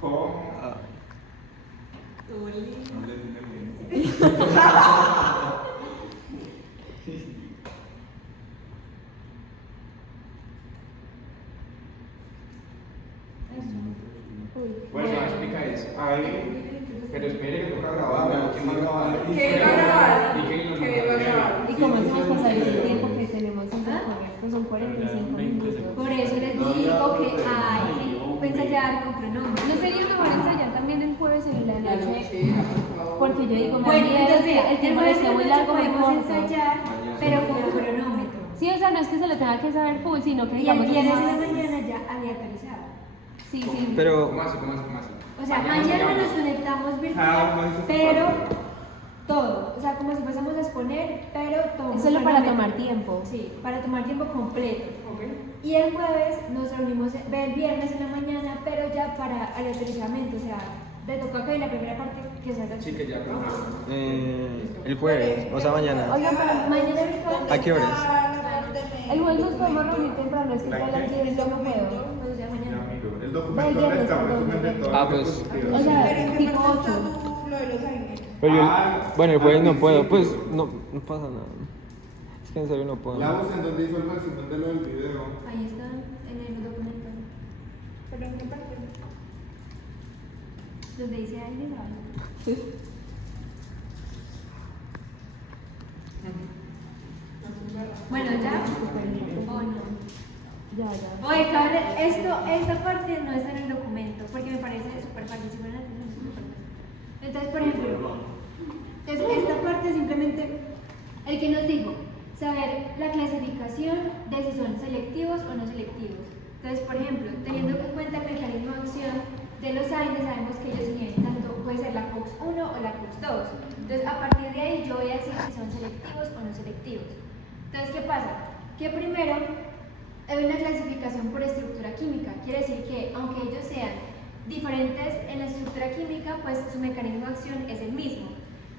Co. Bueno, explica eso. Ahí. Pero espere que toca grabar. ¿Quién va a grabar? ¿Qué va a grabar? ¿Qué va a grabar? Y como hacemos pasar el tiempo que tenemos en correcto, son 45 minutos. Por eso les digo que hay que ensayar con cronómetro. ¿No sería mejor ensayar también el jueves en la noche? Porque yo digo, Bueno, entonces el tiempo jueves está muy en la largo, noche muy podemos corto. ensayar, pero con cronómetro. Sí, o sea, no es que se lo tenga que saber full, sino que Y el digamos que viernes en más- la mañana ya aleatorizado. Sí, sí. Pero ¿Cómo así? ¿Cómo así? ¿Cómo así? O sea, mañana nos conectamos virtual, pero todo. O sea, como si fuésemos a exponer, pero todo. Es solo para tomar tiempo. Sí, para tomar tiempo completo. Y el jueves nos reunimos el viernes en la mañana, pero ya para aleatorizadamente. O sea, le tocó que en la primera parte que salga. Sí, que ya con el jueves, o sea, mañana. Oigan, pero Mañana virtual. ¿A qué horas? el jueves nos podemos reunir temprano, es que yo a las 10 no puedo. Pues ya mañana. El Del documento viernes, está perdón, resumen de del todo. Ah, pues. O sea, tipo 8. Lo de los ángeles. Pero bueno, el jueves no puedo, pues no pasa nada. Es que en serio no puedo. Ya vos en donde hizo el resumen de lo del video. Ahí está, en el documento. ¿Pero en qué parte? Donde dice aire, Bueno, ya. Oh, no. Ya. Oye, cabrón, esta parte no está en el documento porque me parece súper fácil. Si fuera en la tesis, es súper fácil. Entonces, por ejemplo, esta parte simplemente el que nos dijo saber la clasificación de si son selectivos o no selectivos. Entonces, por ejemplo, teniendo en cuenta el mecanismo de acción de los AINES, sabemos que ellos tienen tanto, puede ser la COX-1 o la COX-2. Entonces, a partir de ahí yo voy a decir si son selectivos o no selectivos. Entonces, ¿qué pasa? Que primero hay una clasificación por estructura química. Quiere decir que aunque ellos sean diferentes en la estructura química, pues su mecanismo de acción es el mismo.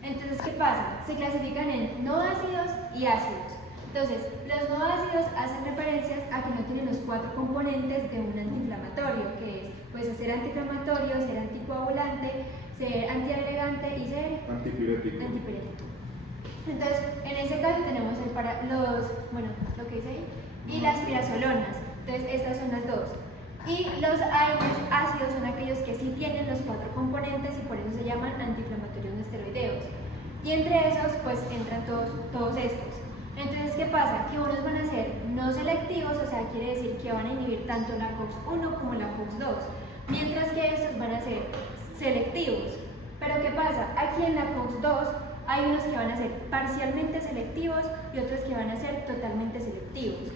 Entonces, ¿qué pasa? Se clasifican en no ácidos y ácidos. Entonces, los no ácidos hacen referencias a que no tienen los 4 componentes de un antiinflamatorio, que es pues, ser antiinflamatorio, ser anticoagulante, ser antiagregante y ser Antipirético. antipirético. Entonces, en ese caso tenemos lo que dice ahí, y las pirazolonas. Entonces, estas son las dos. Y los AINES ácidos son aquellos que sí tienen los 4 componentes y por eso se llaman antiinflamatorios no esteroideos. Y entre esos, pues, entran todos estos. Entonces, ¿qué pasa? Que unos van a ser no selectivos, o sea, quiere decir que van a inhibir tanto la COX-1 como la COX-2, mientras que estos van a ser selectivos. Pero, ¿qué pasa? Aquí en la COX-2 hay unos que van a ser parcialmente selectivos y otros que van a ser totalmente selectivos.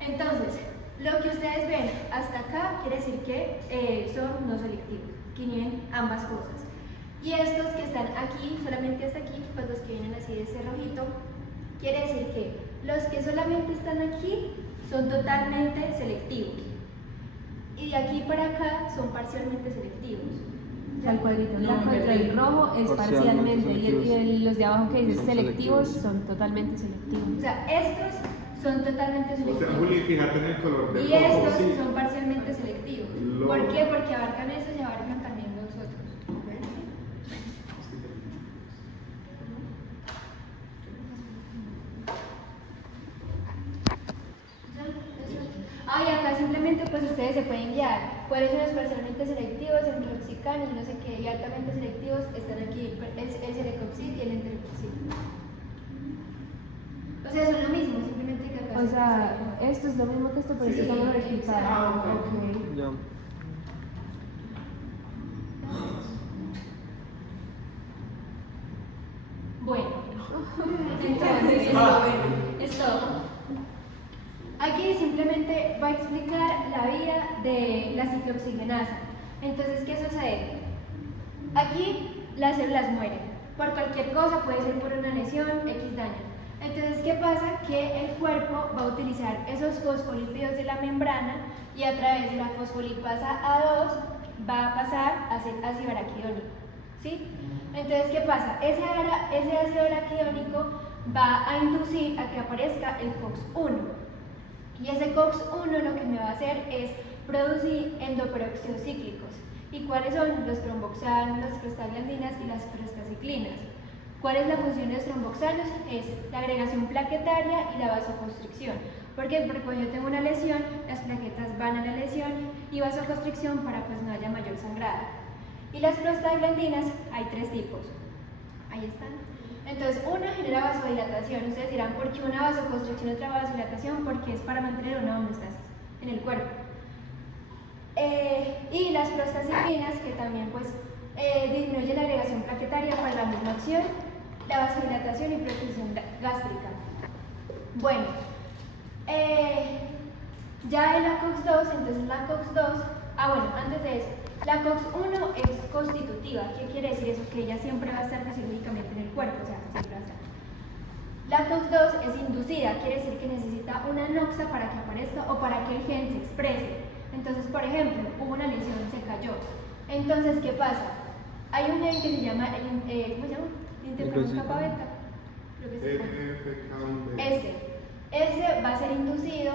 Entonces, lo que ustedes ven hasta acá quiere decir que son no selectivos, que inhiben ambas cosas. Y estos que están aquí, solamente hasta aquí, pues los que vienen así de ese rojito, quiere decir que los que solamente están aquí son totalmente selectivos. Y de aquí para acá son parcialmente selectivos. O sea, el cuadrito blanco entre el rojo es parcialmente y los de abajo que dice selectivos son totalmente selectivos. O sea, estos son totalmente O sea, selectivos. Juli, fíjate en el color del Y rojo, estos sí. son parcialmente selectivos. ¿Por qué? Porque abarcan esos y abarcan también los otros. Ah, y acá simplemente pues ustedes se pueden guiar. ¿Cuáles son los parcialmente selectivos, el meloxicam y no sé qué? Y altamente selectivos están aquí, el celecoxib y el enterocoxib. O sea, son lo mismo, simplemente que acá O sea, esto es lo mismo que esto, pero esto está mejor explicado. exacto. Ok. Ya. Bueno, entonces, es todo. Aquí simplemente va a explicar la vía de la ciclooxigenasa. Entonces, ¿qué sucede? Aquí las células mueren. Por cualquier cosa, puede ser por una lesión, X daño. Entonces, ¿qué pasa? Que el cuerpo va a utilizar esos fosfolípidos de la membrana y a través de la fosfolipasa A2 va a pasar a ser ácido araquidónico. ¿Sí? Entonces, ¿qué pasa? Ese ácido araquidónico va a inducir a que aparezca el COX-1. Y ese COX-1 lo que me va a hacer es producir endoperóxidos cíclicos. ¿Y cuáles son? Los tromboxanos, las prostaglandinas y las prostaciclinas. ¿Cuál es la función de los tromboxanos? Es la agregación plaquetaria y la vasoconstricción. ¿Por qué? Porque cuando yo tengo una lesión, las plaquetas van a la lesión y vasoconstricción para pues no haya mayor sangrado. Y las prostaglandinas, hay 3 tipos. Ahí están. Entonces, una genera vasodilatación. Ustedes dirán, ¿por qué una vasoconstricción y otra vasodilatación? Porque es para mantener una homeostasis en el cuerpo. Y las prostaciclinas, que también pues disminuyen la agregación plaquetaria para la misma acción, la vasodilatación y protección gástrica. Bueno, ya en la COX-2, entonces la COX-2, antes de eso, la COX-1 es constitutiva. ¿Qué quiere decir eso? Que ella siempre va a estar fisiológicamente en el cuerpo, o sea, siempre va a estar. La COX-2 es inducida, quiere decir que necesita una noxa para que aparezca o para que el gen se exprese. Entonces, por ejemplo, hubo una lesión, se cayó. Entonces, ¿qué pasa? Hay un gen que se llama, ¿cómo se llama? Interferón kappa beta. Creo que se llama. Ese va a ser inducido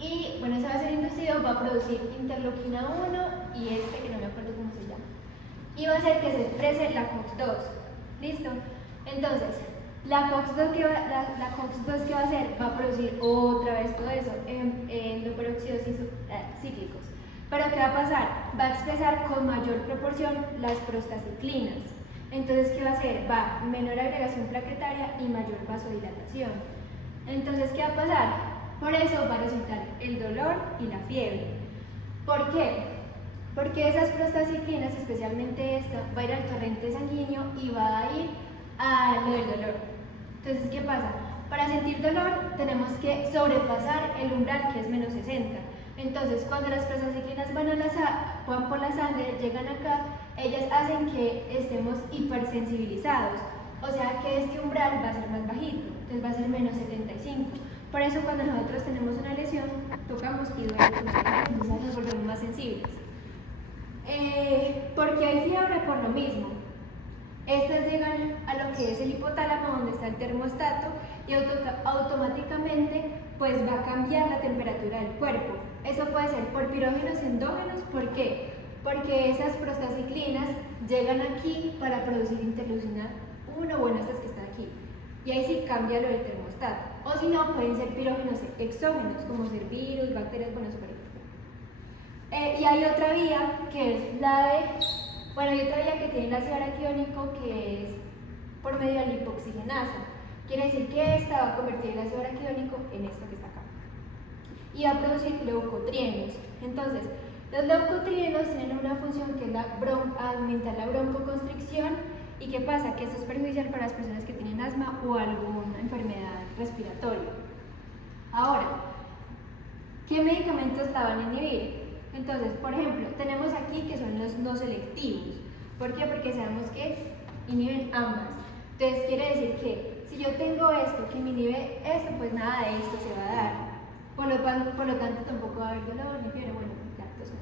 y, bueno, ese va a ser inducido, va a producir interleuquina 1 y que no me acuerdo cómo se llama. Y va a hacer que se exprese la COX-2. ¿Listo? Entonces, la COX-2 ¿qué va a hacer? Va a producir otra vez todo eso, endoperóxidos cíclicos. Pero ¿qué va a pasar? Va a expresar con mayor proporción las prostaciclinas. Entonces, ¿qué va a hacer? Va a menor agregación plaquetaria y mayor vasodilatación. Entonces, ¿qué va a pasar? Por eso va a resultar el dolor y la fiebre. ¿Por qué? Porque esas prostaciclinas, especialmente esta, va a ir al torrente sanguíneo y va a ir a lo del dolor. Entonces, ¿qué pasa? Para sentir dolor tenemos que sobrepasar el umbral que es menos 60. Entonces, cuando las prostaciclinas van por la sangre, llegan acá, ellas hacen que estemos hipersensibilizados. O sea que este umbral va a ser más bajito, entonces va a ser menos 75. Por eso cuando nosotros tenemos una lesión, tocamos y duele, entonces nos volvemos más sensibles. Porque hay fiebre por lo mismo. Estas llegan a lo que es el hipotálamo, donde está el termostato, y automáticamente pues va a cambiar la temperatura del cuerpo. Eso puede ser por pirógenos endógenos. ¿Por qué? Porque esas prostaciclinas llegan aquí para producir interleucina 1, bueno, estas que están aquí. Y ahí sí cambia lo del termostato. O si no, pueden ser pirógenos exógenos, como ser virus, bacterias, bueno, super. Y hay otra vía que es la de, hay otra vía que tiene el ácido araquidónico, que es por medio de la lipoxigenasa. Quiere decir que esta va a convertir el ácido araquidónico en esta que está acá. Y va a producir leucotrienos. Entonces, los leucotrienos tienen una función que es aumentar la broncoconstricción. ¿Y qué pasa? Que esto es perjudicial para las personas que tienen asma o alguna enfermedad respiratoria. Ahora, ¿qué medicamentos la van a inhibir? Entonces, por ejemplo, tenemos aquí que son los no selectivos. ¿Por qué? Porque sabemos que inhiben ambas. Entonces, quiere decir que si yo tengo esto que me inhibe esto, pues nada de esto se va a dar. Por lo tanto, tampoco va a haber dolor ni fiebre. Bueno, ya, entonces.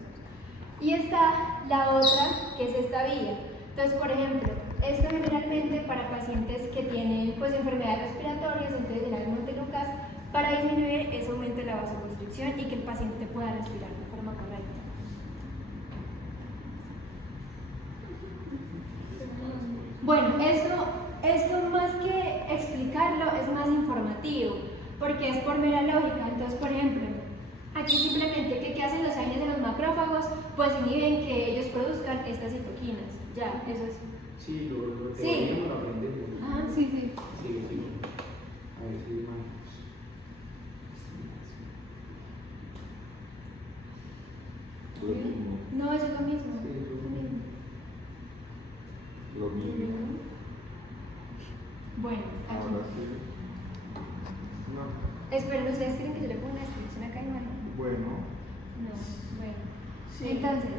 Y está la otra, que es esta vía. Entonces, por ejemplo, esto generalmente para pacientes que tienen pues enfermedades respiratorias, entonces el Montelukast, para disminuir ese aumento de la vasoconstricción y que el paciente pueda respirar de forma correcta. Bueno, esto más que explicarlo es más informativo, porque es por mera lógica. Entonces, por ejemplo, aquí simplemente, ¿qué hacen los AINES de los macrófagos? Pues inhiben que ellos produzcan estas citoquinas. Ya, eso es. Sí, lo que sí. lo aprendemos. Ajá, sí. Sí. A ver si más. No, eso es lo mismo. Sí, es lo mismo. Lo mismo. Bueno, aquí. Ahora sí. No. Esperen, ¿ustedes quieren que yo le ponga una descripción acá en mano? Bueno. No, bueno. Sí. Entonces,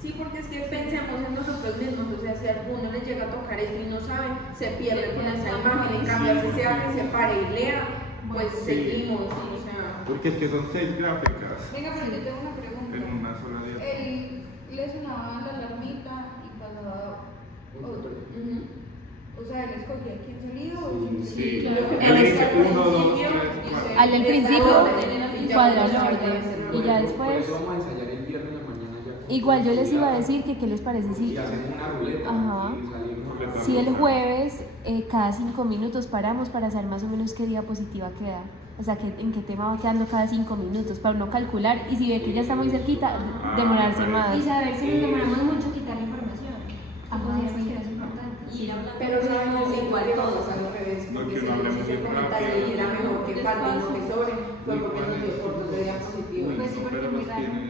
Sí, porque es que pensemos en nosotros mismos, o sea, si a alguno le llega a tocar esto y no sabe, se pierde con esa imagen, en cambio, si sea que se pare y lea, pues Sí. seguimos, o sea. Porque es que son 6 gráficas Venga, pero yo tengo una pregunta. en una sola dieta. Él le sonaba la alarmita y pasaba otro. O sea, él escogía quién salió o Sí. Claro. Él dice 1, 2, principio 3, dice- 4. Al del principio Desorden, cuadra el ya orden y ya Por después eso vamos a ensayar el viernes en la mañana ya Igual yo les iba a decir que qué les parece Y si, hacemos una ruleta. ajá, Y salimos. si el jueves cada 5 minutos paramos para saber más o menos qué diapositiva queda. O sea, en qué tema va quedando cada 5 minutos para uno calcular y si ve que ya está muy cerquita, demorarse más. Y saber si nos demoramos mucho quitar la información. Ajá, Consideramos sí. que no es importante. Pero sabemos igual todos al revés, No, porque que si no nos hablemos hizo el de comentario rápido. y era mejor que falte, no que sobre, fue porque nos dio cortos de diapositivas. Pues sí, porque es muy raro, la verdad.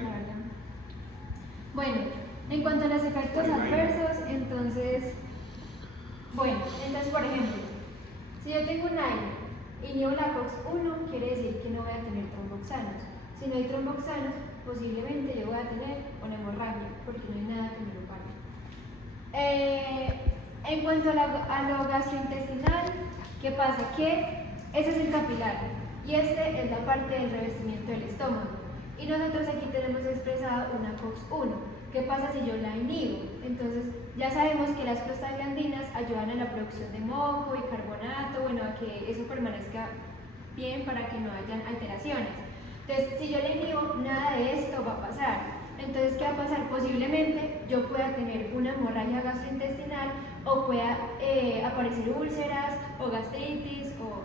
Bueno, en cuanto a los efectos adversos, entonces, por ejemplo, si yo tengo un aire y niego la COX-1, quiere decir que no voy a tener tromboxanos. Si no hay tromboxanos, posiblemente yo voy a tener una hemorragia, porque no hay nada que me lo pare. En cuanto a lo gastrointestinal, ¿qué pasa? Que ese es el capilar y este es la parte del revestimiento del estómago. Y nosotros aquí tenemos expresada una COX-1. ¿Qué pasa si yo la inhibo? Entonces, ya sabemos que las prostaglandinas ayudan a la producción de moco y carbonato, bueno, a que eso permanezca bien para que no hayan alteraciones. Entonces, si yo la inhibo, nada de esto va a pasar. Entonces, ¿qué va a pasar? Posiblemente yo pueda tener una hemorragia gastrointestinal o pueda aparecer úlceras o gastritis o...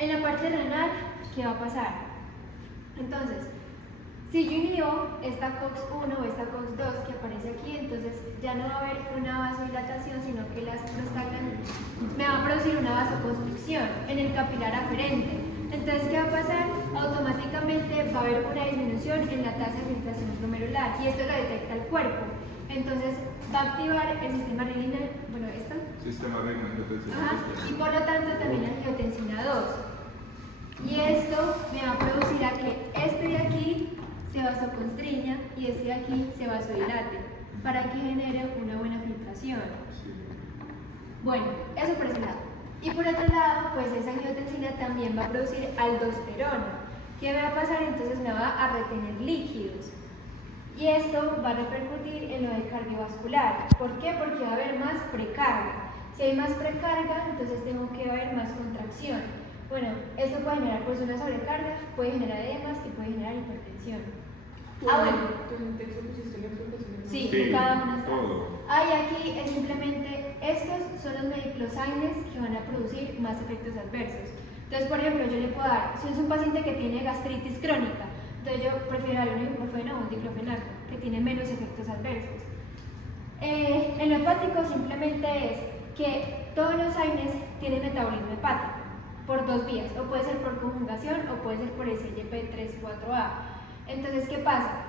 En la parte renal, ¿qué va a pasar? Entonces, si yo inhibo esta COX-1 o esta COX-2 que aparece aquí, entonces ya no va a haber una vasodilatación, sino que las prostaglandinas me va a producir una vasoconstricción en el capilar aferente. Entonces, ¿qué va a pasar? Automáticamente va a haber una disminución en la tasa de filtración glomerular y esto lo detecta el cuerpo. Entonces, va a activar el sistema renina, bueno, esto. Sistema renal, Ajá, y por lo tanto también la angiotensina 2. Y esto me va a producir a que este de aquí se vasoconstriña y este de aquí se vasodilate para que genere una buena filtración. Bueno, eso por ese lado. Y por otro lado, pues esa angiotensina también va a producir aldosterona. ¿Qué me va a pasar? Entonces me va a retener líquidos. Y esto va a repercutir en lo del cardiovascular. ¿Por qué? Porque va a haber más precarga. Si hay más precarga, entonces tengo que haber más contracción. Bueno, esto puede generar pues una sobrecarga, puede generar edemas y puede generar hipertensión. ¿Tú en el texto pusiste electroconvulsión? Sí, Sí, de cada una está. todo. Y aquí es simplemente, estos son los mediclosignes que van a producir más efectos adversos. Entonces, por ejemplo, yo le puedo dar, si es un paciente que tiene gastritis crónica, entonces yo prefiero darle un ibuprofeno o un diclofenaco, que tiene menos efectos adversos. En lo hepático simplemente es que todos los AINES tienen metabolismo hepático por dos vías, o puede ser por conjugación o puede ser por SGP3-4A. Entonces, ¿qué pasa?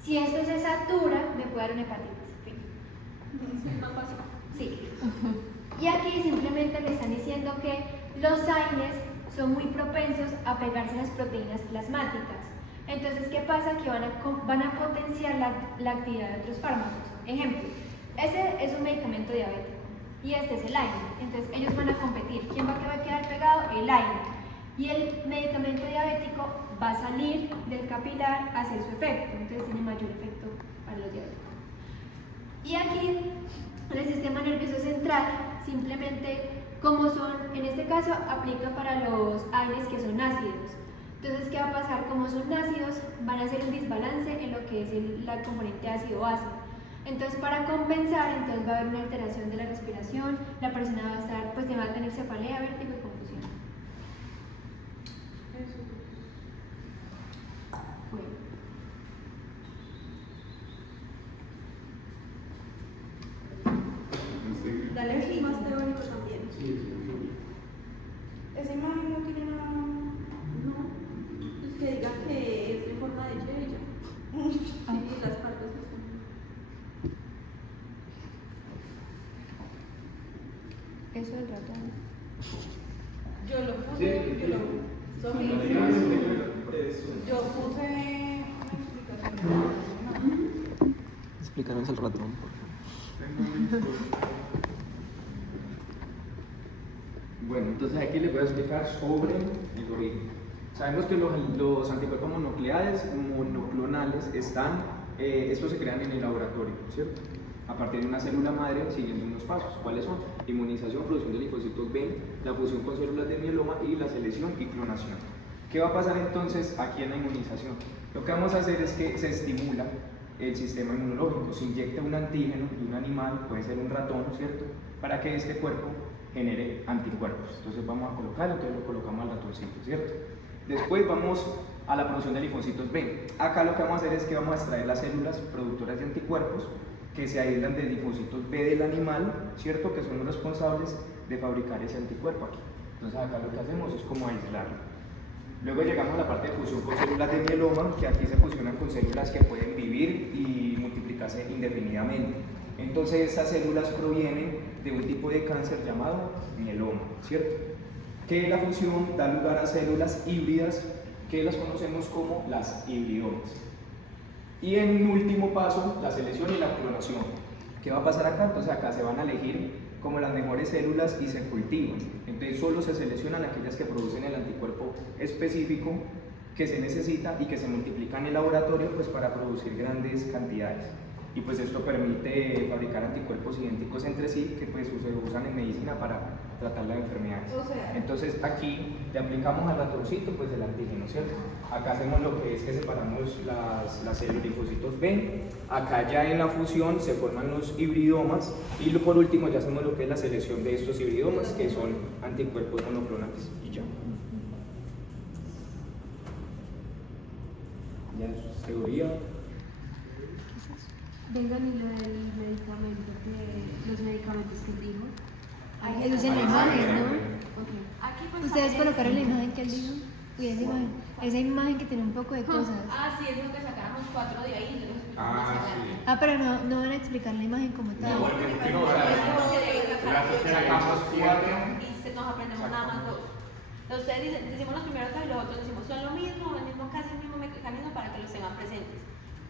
Si esto se satura, me puede dar una hepatitis. Fin. Sí. Y aquí simplemente me están diciendo que los AINES son muy propensos a pegarse a las proteínas plasmáticas. Entonces, ¿qué pasa? Que van a potenciar la actividad de otros fármacos. Ejemplo, ese es un medicamento diabético y este es el AINE. Entonces, ellos van a competir. ¿Quién va a quedar pegado? El AINE. Y el medicamento diabético va a salir del capilar a hacer su efecto. Entonces, tiene mayor efecto para los diabéticos. Y aquí, en el sistema nervioso central, simplemente, como son, en este caso, aplica para los AINES que son ácidos. Entonces, ¿qué va a pasar? Como son ácidos, van a hacer un desbalance en lo que es la componente ácido-base. Entonces, para compensar, entonces va a haber una alteración de la respiración, la persona va a estar, pues va a tener cefalea, vértigo y confusión. Bueno. Dale aquí más teórico también. Esa imagen no tiene nada. No. Pues que diga que es en forma de ella. Sí, las partes que están. Eso del ratón. Yo lo puse. Sofía. Yo puse una explicación. Explícanos el ratón, por favor. Bueno, entonces aquí les voy a explicar sobre el origen. Sabemos que los anticuerpos monoclonales están, estos se crean en el laboratorio, ¿cierto? A partir de una célula madre siguiendo unos pasos. ¿Cuáles son? Inmunización, producción de linfocitos B, la fusión con células de mieloma y la selección y clonación. ¿Qué va a pasar entonces aquí en la inmunización? Lo que vamos a hacer es que se estimula el sistema inmunológico. Se inyecta un antígeno de un animal, puede ser un ratón, ¿cierto? Para que este cuerpo genere anticuerpos. Entonces vamos a colocarlo, entonces lo colocamos al ratoncito, ¿cierto? Después vamos a la producción de linfocitos B. Acá lo que vamos a hacer es que vamos a extraer las células productoras de anticuerpos que se aíslan de linfocitos B del animal, ¿cierto? Que son los responsables de fabricar ese anticuerpo aquí. Entonces acá lo que hacemos es como aislarlo. Luego llegamos a la parte de fusión con células de mieloma, que aquí se fusionan con células que pueden vivir y multiplicarse indefinidamente. Entonces estas células provienen de un tipo de cáncer llamado mieloma, ¿cierto? Que la fusión da lugar a células híbridas que las conocemos como las hibridomas. Y en un último paso, la selección y la clonación. ¿Qué va a pasar acá? Entonces acá se van a elegir como las mejores células y se cultivan. Entonces solo se seleccionan aquellas que producen el anticuerpo específico que se necesita y que se multiplican en el laboratorio pues para producir grandes cantidades. Y pues esto permite fabricar anticuerpos idénticos entre sí que pues se usan en medicina para tratar las enfermedades. O sea, Entonces aquí le aplicamos al ratoncito pues el antígeno, ¿cierto? Acá hacemos lo que es que separamos las células linfocitos B. Acá ya en la fusión se forman los hibridomas y por último ya hacemos lo que es la selección de estos hibridomas que son anticuerpos monoclonales y ya. Ya es teoría. Vengan y lo del medicamento, los medicamentos que dijo. Eso es en la imagen, ¿no? Ok. Aquí pues Ustedes también colocaron la es- imagen que él dijo. Uy, esa imagen que tiene un poco de cosas. Ah, sí, es lo que sacáramos 4 de ahí. yo les explico Ah, más sí. adelante. Ah, pero no van a explicar la imagen como tal. No, porque digo, o sea, Porque de ahí gracias que sacamos sacamos 4. nos aprendemos nada más 2. Ustedes decimos los primeros dos y los otros decimos son lo mismo, casi el mismo mecanismo para que los tengan presentes.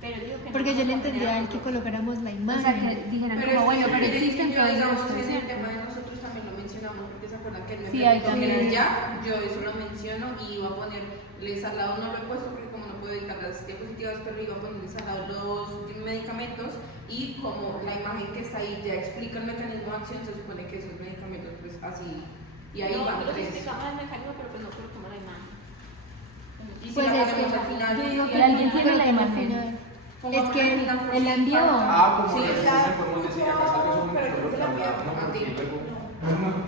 Pero digo que no Porque yo vamos le a entendía a él poner que colocáramos la O sea, imagen. que dijeran pero como, bueno, pero es que existen yo, todos digamos, estos, en el ¿cierto? tema de nosotros también lo mencionamos, porque se acuerdan que él me Sí, hay preguntó que era también. ya, yo eso lo menciono y iba a ponerles al lado, no lo he puesto porque como no puedo editar las diapositivas, pero iba a ponerles al lado los medicamentos y como la imagen que está ahí ya explica el mecanismo de acción, se supone que esos medicamentos pues así, y ahí no, van los 3. explicamos el mecanismo, pero pues no colocamos la imagen. Y si Pues la es ponemos que al final, yo digo sí, que alguien tiene la Pero al imagen. final- Es pongamos que al final por él si la envió. falta. Como Sí, que ya. podemos decir acá está que es un Pero color que se la envía blanco, a ti. luego-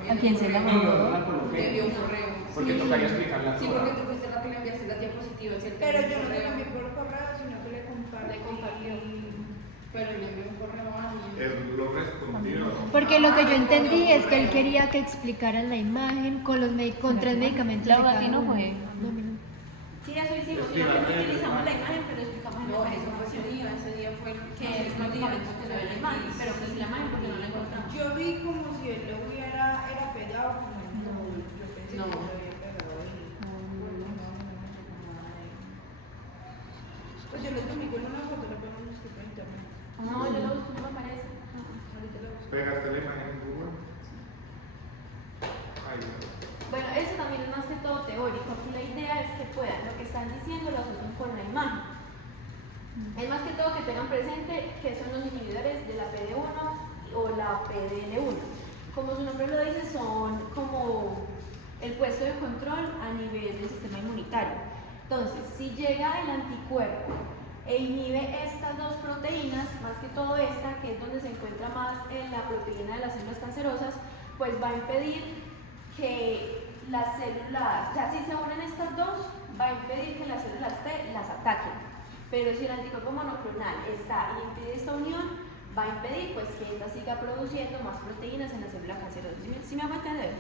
¿A quién se la No, mandó? no la coloqué. Te envió un correo. Porque Sí. tocaría explicarla Sí, toda. porque tú fuiste la que le enviaste las diapositivas, ¿cierto? Pero yo no Un le correo. envié por correo, sino que le compartí. Le compartió. Pero le envió un correo a mí. Él lo respondió. Porque lo que yo entendí es que él quería que explicaran la imagen con con 3 medicamentos. La de cada verdad, no uno. fue. No, a mí no. Sí, eso hicimos, Sí, sino que no sí, utilizamos sí. la imagen, pero explicamos el No, eso mecanismo fue de acción. ese día fue Que es prácticamente que se ve la imagen, pero pues sí la imagen porque no la encontramos. Yo vi como si él lo hubiera era pegado como en todo. Yo pensé No. que lo había pegado ahí. Pues yo les digo, en una foto lo ponemos por internet. No, yo lo busco, no me aparece. Ahorita lo busco. ¿Pegaste la imagen en Google? Ahí está. Bueno, eso también es más que todo teórico. Aquí la idea es que puedan, lo que están diciendo lo asocien con la imagen. Es más que todo que tengan presente que son los inhibidores de la PD1 o la PDL1. Como su nombre lo dice, son como el puesto de control a nivel del sistema inmunitario. Entonces, si llega el anticuerpo e inhibe estas dos proteínas, más que todo esta, que es donde se encuentra más en la proteína de las células cancerosas, pues va a impedir que las células, ya si se unen estas dos, va a impedir que las células T las ataquen. Pero si el anticuerpo monoclonal está y impide esta unión, va a impedir pues que ésta siga produciendo más proteínas en la célula cancerosa. ¿Sí me hago entender?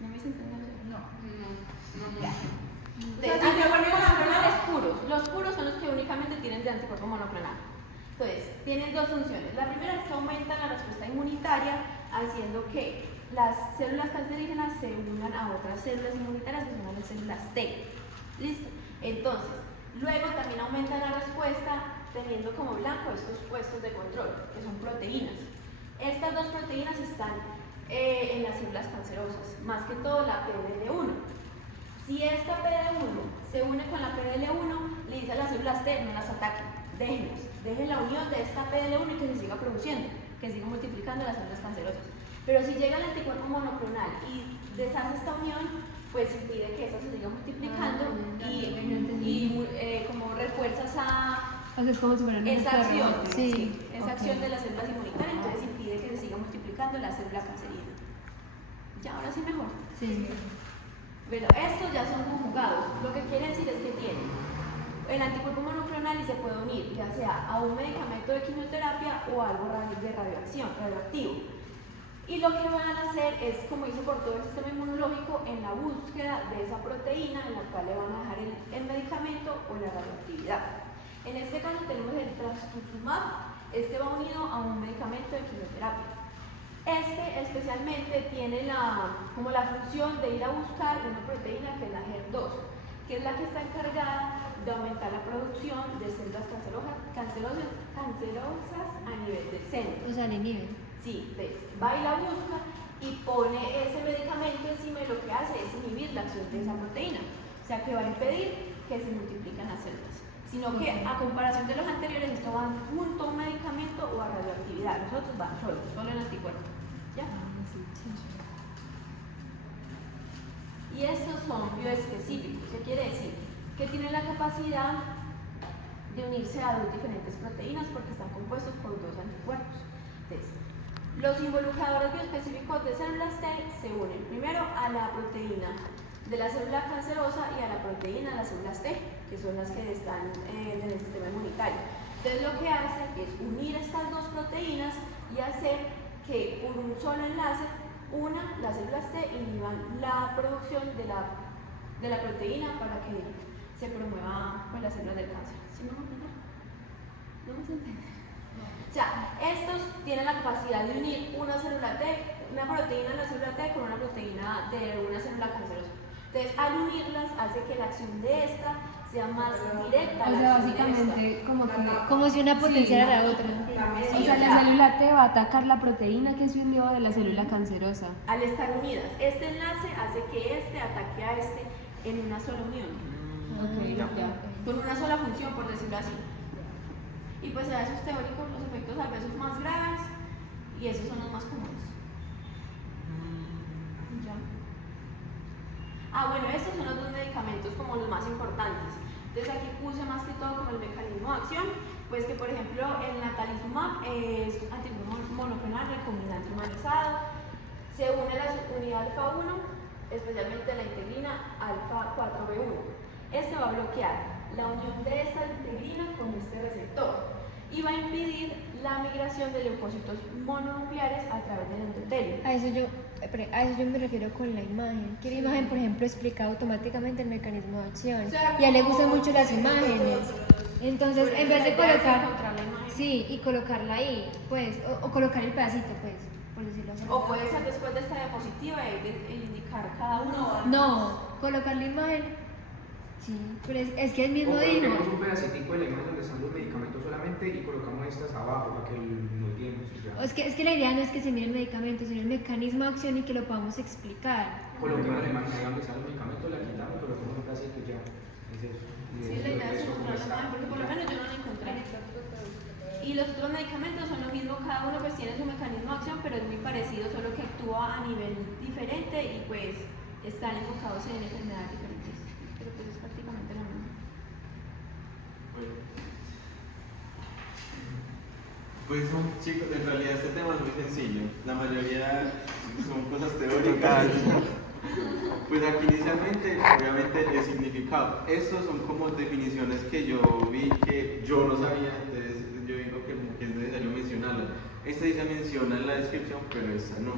¿No me hice entender? No. Ya. Anticuerpos monoclonales puros. Los puros son los que únicamente tienen de anticuerpo monoclonal. Entonces, tienen dos funciones. La primera es que aumentan la respuesta inmunitaria, haciendo que las células cancerígenas se unan a otras células inmunitarias que son las células T. ¿Listo? Entonces, luego también aumentan la respuesta teniendo como blanco estos puestos de control, que son proteínas. Estas dos proteínas están en las células cancerosas, más que todo la PDL1. Si esta PDL1 se une con la PDL1, le dice a las células T, no las ataquen, déjenlas, dejen la unión de esta PDL1 y que se siga produciendo, que siga multiplicando las células cancerosas. Pero si llega el anticuerpo monoclonal y deshace esta unión, pues impide que esta se siga multiplicando y como refuerza O sea, es como si fuera un Esa efecto acción, rebote. sí, esa Ok. acción de las células inmunitarias entonces impide que se siga multiplicando la célula cancerígena. Ya, ahora sí mejor. Sí. Bueno, estos ya son conjugados. Lo que quiere decir es que tienen el anticuerpo monoclonal y se puede unir ya sea a un medicamento de quimioterapia o algo de radioactivo. Y lo que van a hacer es, como dice, por todo el sistema inmunológico en la búsqueda de esa proteína en la cual le van a dejar el medicamento o la radioactividad. En este caso tenemos el trastuzumab, este va unido a un medicamento de quimioterapia. Este especialmente tiene como la función de ir a buscar una proteína que es la HER2, que es la que está encargada de aumentar la producción de células cancerosas a nivel del seno. O sea, le inhibe. Sí, ¿ves? Va y la busca y pone ese medicamento encima y lo que hace es inhibir la acción de esa proteína. O sea, que va a impedir que se multipliquen las células. Sino que a comparación de los anteriores, esto va junto a un medicamento o a radioactividad. Los otros van solo en anticuerpos. ¿Ya? Y estos son bioespecíficos. ¿Qué quiere decir? Que tienen la capacidad de unirse a dos diferentes proteínas porque están compuestos por dos anticuerpos. Entonces, los involucradores bioespecíficos de células T se unen primero a la proteína de la célula cancerosa y a la proteína de las células T, que son las que están en el sistema inmunitario. Entonces lo que hace es unir estas dos proteínas y hacer que por un solo enlace las células T inhiban la producción de la proteína para que se promueva las células del cáncer. ¿Sí me van a entender? ¿No me entienden? O sea, estos tienen la capacidad de unir una célula T, una proteína de la célula T con una proteína de una célula cancerosa. Entonces, al unirlas, hace que la acción de esta sea más directa. O la sea, acción de básicamente Como si una potenciara la otra. O sea, la célula T va a atacar la proteína que se unió de la célula cancerosa. al estar unidas, este enlace hace que este ataque a este en una sola unión, Ok, ya. con una sola función, por decirlo así. Y pues a esos teóricos los efectos adversos más graves y esos son los más comunes. Ya. Bueno, estos son los dos medicamentos como los más importantes. Entonces aquí puse más que todo como el mecanismo de acción, pues que por ejemplo el natalizumab es anticuerpo monoclonal recombinante humanizado, se une a la subunidad alfa 1, especialmente la integrina alfa 4B1. Este va a bloquear la unión de esta integrina con este receptor y va a impedir la migración de leucocitos mononucleares a través del endotelio. A eso yo me refiero con la imagen. Que la imagen, por ejemplo, explica automáticamente el mecanismo de acción. Y a él le gustan mucho las imágenes. Entonces, en vez de colocar, encontrar la imagen. sí, y colocarla ahí, pues, o colocar el pedacito, pues, por decirlo así. O puede ser después de esta diapositiva e indicar cada uno. No, colocar la imagen. Sí, pero es que él mismo O dijo. coloquemos un pedacito de la imagen donde están los medicamentos solamente y colocamos estas abajo para que nos guiemos y ya. Es que la idea no es que se mire el medicamento, sino el mecanismo de acción y que lo podamos explicar. Coloquemos la imagen ahí donde están los medicamentos, la quitamos y colocamos un pedacito y ya. Es eso. Sí, la idea es encontrar la imagen, porque por lo menos yo no la encontré. Y los otros medicamentos son lo mismo, cada uno pues tiene su mecanismo de acción, pero es muy parecido, solo que actúa a nivel diferente y pues están enfocados en enfermedades diferentes. Pero pues es prácticamente lo mismo. Pues chicos, en realidad este tema es muy sencillo. La mayoría son cosas teóricas. Pues aquí inicialmente, obviamente, el significado. Estos son como definiciones que yo vi que yo no sabía, entonces yo digo que es necesario mencionarlas. Esta sí se menciona en la descripción, pero esta no.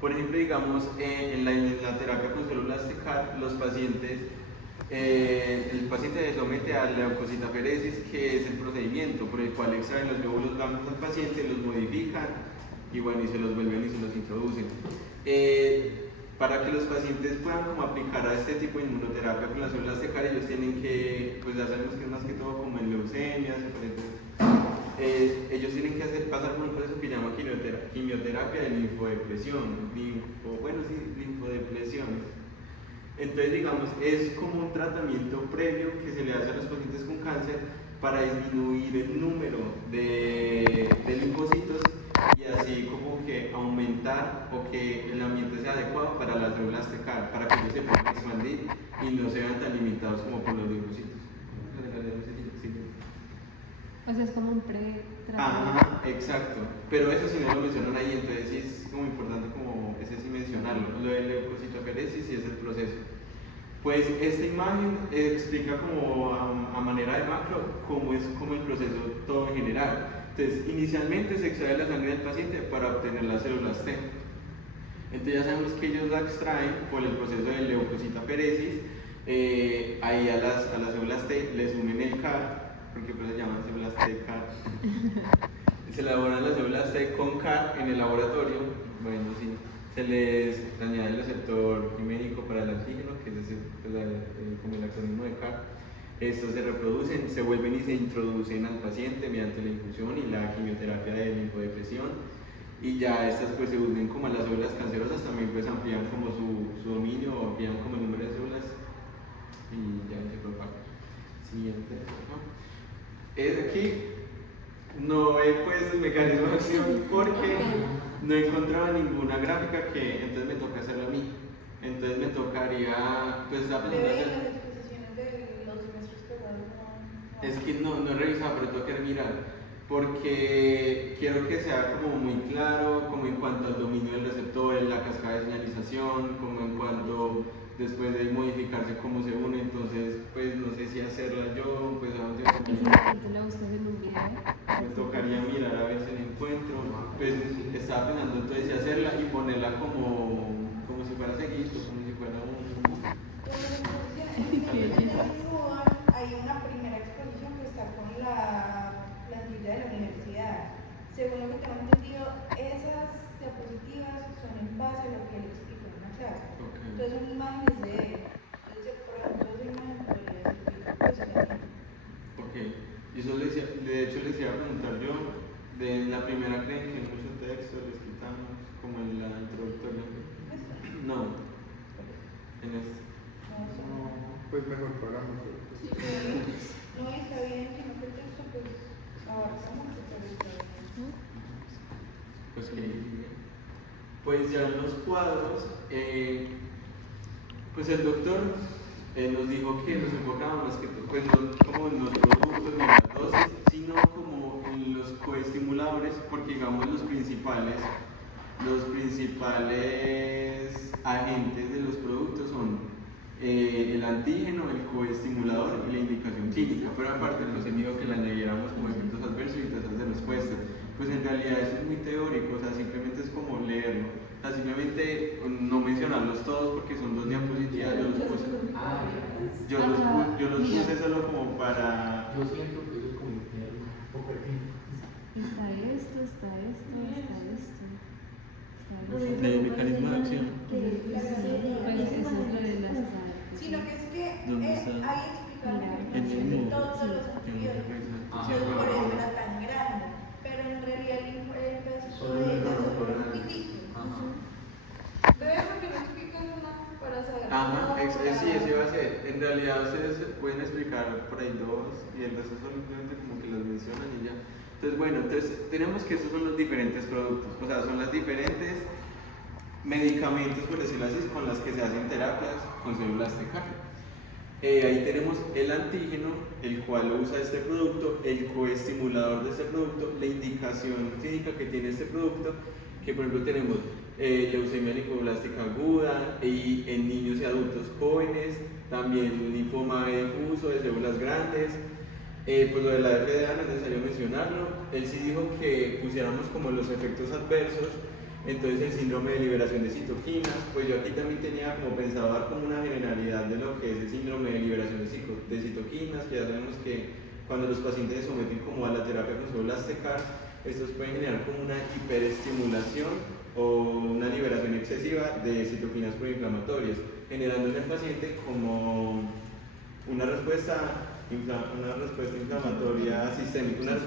Por ejemplo, digamos, en la terapia con células TCAR, los pacientes, el paciente se somete a leucocitaferesis, que es el procedimiento por el cual extraen los glóbulos blancos al paciente, los modifican y bueno, y se los vuelven y se los introducen. Para que los pacientes puedan como aplicar a este tipo de inmunoterapia con las células TCAR, ellos tienen que, pues ya sabemos que es más que todo como en leucemias, ellos tienen que pasar por un proceso que llama quimioterapia de linfodepresión, linfodepresión. Entonces, digamos, es como un tratamiento previo que se le hace a los pacientes con cáncer para disminuir el número de linfocitos y así como que aumentar o que el ambiente sea adecuado para las células TCAR, para que ellos se puedan expandir y no se vean tan limitados como por los linfocitos. O sea, es como un pre-tratamiento. Ajá, exacto. Pero eso sí no lo mencionan ahí, entonces sí es como importante como ese sí mencionarlo. Lo de leucocitoferesis sí es el proceso. Pues esta imagen explica como a manera de macro cómo es como el proceso todo en general. Entonces, inicialmente se extrae la sangre del paciente para obtener las células T. Entonces ya sabemos que ellos la extraen por el proceso de leucocitoferesis. Ahí a las células T les unen el CAR, porque pues se llaman células T-CAR. Se elaboran las células T con CAR en el laboratorio. Bueno, sí, se les añade el receptor quimérico para el antígeno, que es como el acrónimo de CAR. Estos se reproducen, se vuelven y se introducen al paciente mediante la infusión y la quimioterapia de linfodepresión. Y ya estas pues se unen como a las células cancerosas, también pues amplían como su dominio, o amplían como el número de células y ya se propaga. Siguiente. Aquí no he puesto el mecanismo de acción porque no he encontrado ninguna gráfica que entonces me toca hacerlo a mí. Entonces me tocaría pues aprender a hacer. Las exposiciones de los semestres pegados no. Es que no he revisado, pero tengo que mirar, porque quiero que sea como muy claro, como en cuanto al dominio del receptor, en la cascada de señalización, como en cuanto después de modificarse cómo se une. Entonces pues no sé si hacerla yo, pues a dónde Y si tú la buscas en un video. me tocaría mirar a ver si la encuentro. Pues estaba pensando entonces si hacerla y ponerla como si fuera seguido, como si fuera un... Hay una primera exposición que está con la plantilla de la universidad. Según lo que tengo entendido, esas diapositivas son en base a lo que él explicó en la clase. Okay. Entonces son imágenes de él. Entonces, por ejemplo, esa imagen podría servir pues, Ok, y eso de hecho les iba a preguntar yo, de la primera creen que mucho texto les quitamos, como en la introductoria. No, en este. Pues mejor pagamos. Sí, no está bien, sino que el texto pues abarca mucho, pero está bien. Pues que pues ya en los cuadros, pues el doctor nos dijo que nos enfocábamos pues no como en los productos ni en las dosis, sino como en los coestimuladores, porque digamos los principales agentes de los productos son el antígeno, el coestimulador y la indicación clínica, pero aparte nos dijo que le añadiéramos como efectos adversos y tasas de respuesta. Pues en realidad eso es muy teórico, o sea, simplemente es como leerlo, o sea, simplemente no mencionarlos todos porque son 2 diapositivas. Yo los puse solo como para... Yo siento que es como un poco Está esto, está esto, está esto. Está esto. de mecanismo de acción. Pues eso es lo de las cartas. Sino que es que ¿Dónde está? ahí explicaron la En información de el todos los antibióticos. Entonces por eso era tan grande. Pero en realidad el pedacito Solo de el ella micrófono solo por era un grande. poquitico. Debe porque no explicas una para saber. Ajá, sí, ese va a ser. En realidad ustedes pueden explicar por ahí 2 y el resto simplemente como que los mencionan y ya. Entonces bueno, tenemos que estos son los diferentes productos, o sea, son las diferentes medicamentos, por decirlo así, con las que se hacen terapias con células T-CAR. Ahí tenemos el antígeno, el cual lo usa este producto, el coestimulador de este producto, la indicación clínica que tiene este producto, que por ejemplo tenemos leucemia linfoblástica aguda y en niños y adultos jóvenes, también linfoma difuso de células grandes. Pues lo de la FDA no es necesario mencionarlo. Él sí dijo que pusiéramos como los efectos adversos. Entonces el síndrome de liberación de citoquinas, pues yo aquí también tenía como pensado dar como una generalidad de lo que es el síndrome de liberación de citoquinas, que ya sabemos que cuando los pacientes se someten como a la terapia con células T-CAR, estos pueden generar como una hiperestimulación o una liberación excesiva de citoquinas proinflamatorias, generando en el paciente como una respuesta inflamatoria sistémica,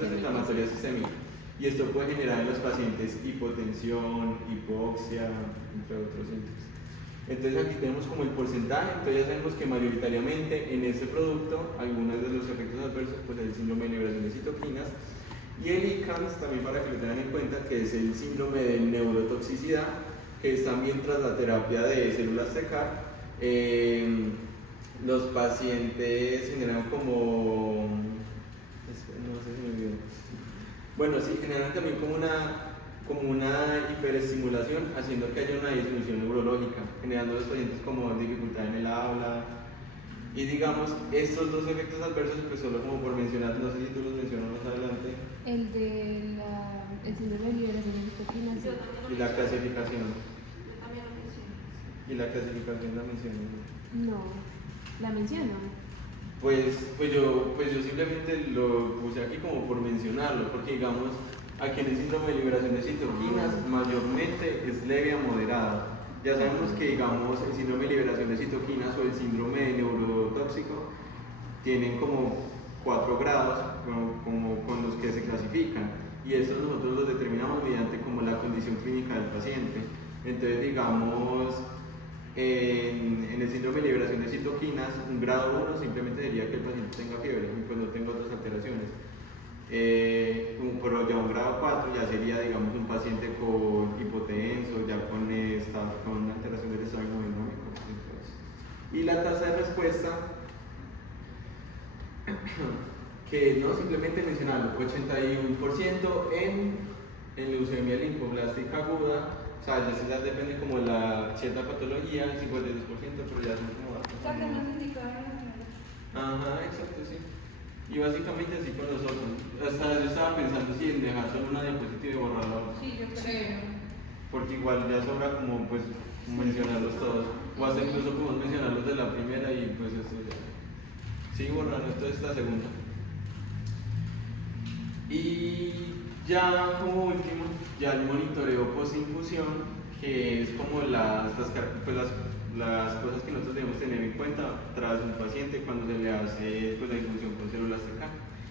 y esto puede generar en los pacientes hipotensión, hipoxia, entre otros síntomas. Entonces aquí tenemos como el porcentaje, entonces ya sabemos que mayoritariamente en este producto, algunos de los efectos adversos, pues el síndrome de liberación de citoquinas, y el ICANS también para que lo tengan en cuenta, que es el síndrome de neurotoxicidad, que es también tras la terapia de células T-CAR. Los pacientes generan como, no sé si me olvidó, Bueno, sí, generan también como una hiperestimulación, haciendo que haya una disfunción neurológica, generando a los pacientes como dificultad en el habla. Y digamos, estos dos efectos adversos, pues solo como por mencionar, no sé si tú los mencionas más adelante. El de el síndrome de liberación de citoquinas. Yo también lo Y la menciono. clasificación. Yo también lo menciono. Y la clasificación la menciono. No, la menciono. Pues yo simplemente lo puse aquí como por mencionarlo, porque digamos, aquí en el síndrome de liberación de citoquinas mayormente es leve a moderado. Ya sabemos que digamos el síndrome de liberación de citoquinas o el síndrome de neurotóxico tienen como 4 grados como con los que se clasifican, y estos nosotros los determinamos mediante como la condición clínica del paciente. Entonces digamos, en el síndrome de liberación de citoquinas, un grado 1 simplemente sería que el paciente tenga fiebre y pues no tenga otras alteraciones. Pero ya un grado 4 ya sería, digamos, un paciente con hipotenso, ya con una alteración del estado hemodinámico. Y la tasa de respuesta, que no simplemente mencionarlo, 81% en leucemia linfoblástica aguda. O sea, ya depende como de la cierta patología, el 52%, pero ya son como O sea, que no se indicaba en la primera. Ajá, exacto, sí. Y básicamente así con los otros. Hasta yo estaba pensando si en dejar solo una diapositiva y borrar la otra. Sí, yo creo. Sí. Porque igual ya sobra como pues mencionarlos todos. O hasta incluso podemos mencionarlos de la primera y pues esto ya. Sí, borrar entonces esta segunda. Y ya como último, ya el monitoreo post-infusión, que es como las cosas que nosotros debemos tener en cuenta tras un paciente cuando se le hace pues, la infusión con células TK.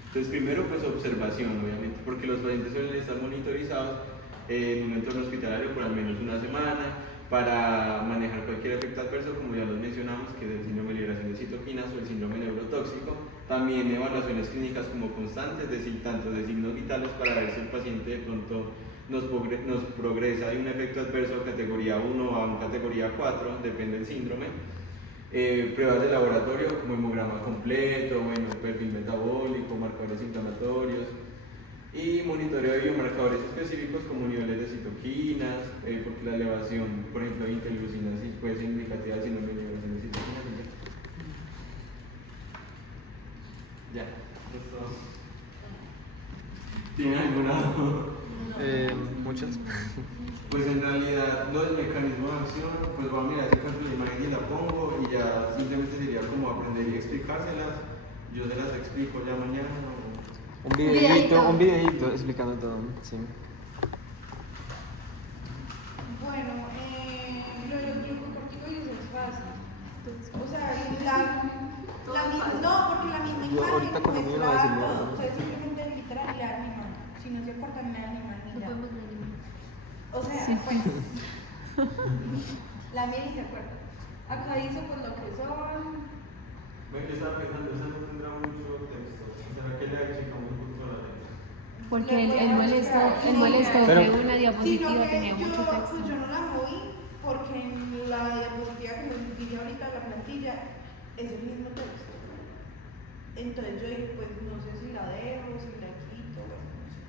Entonces primero pues observación, obviamente, porque los pacientes suelen estar monitorizados en un entorno hospitalario por al menos una semana para manejar cualquier efecto adverso, como ya los mencionamos, que es el síndrome de liberación de citoquinas o el síndrome neurotóxico. También evaluaciones clínicas como constantes, tanto de signos vitales para ver si el paciente de pronto nos progresa de un efecto adverso categoría 1 a una categoría 4, depende del síndrome. Pruebas de laboratorio como hemograma completo, bueno, perfil metabólico, marcadores inflamatorios, y monitoreo de biomarcadores específicos como niveles de citoquinas, porque la elevación, por ejemplo, de interleucinas puede ser indicativa del síndrome de elevación de citoquinas. Ya, esto. ¿Tienen alguna duda? Muchas. Pues en realidad lo del mecanismo de acción, pues voy a mirar ese caso de imagen y la pongo, y ya simplemente sería como aprender y explicárselas. Yo se las explico ya mañana. Un videito explicando todo. Sí. Bueno, lo de los glucocorticoides es fácil. O sea, no, porque la misma Yo ahorita imagen cuando me iba a muestra decir, todo. no. O sea, simplemente literal mirar mi mano. Si no se corta, mirar mi mano y No ya. podemos ver ninguna. O sea, Sí. pues, la miel y se acuerda. Acá dice pues lo que son. Yo estaba pensando, esa no tendrá mucho texto. ¿Será que le achicamos un poquito la letra? Porque Le él podemos molestó Pero- que una Sí, diapositiva no, tenía yo, mucho texto. pues yo no la moví porque en la diapositiva que nos dije ahorita, la plantilla, es el mismo texto. Entonces yo dije, pues no sé si la dejo, si la quito.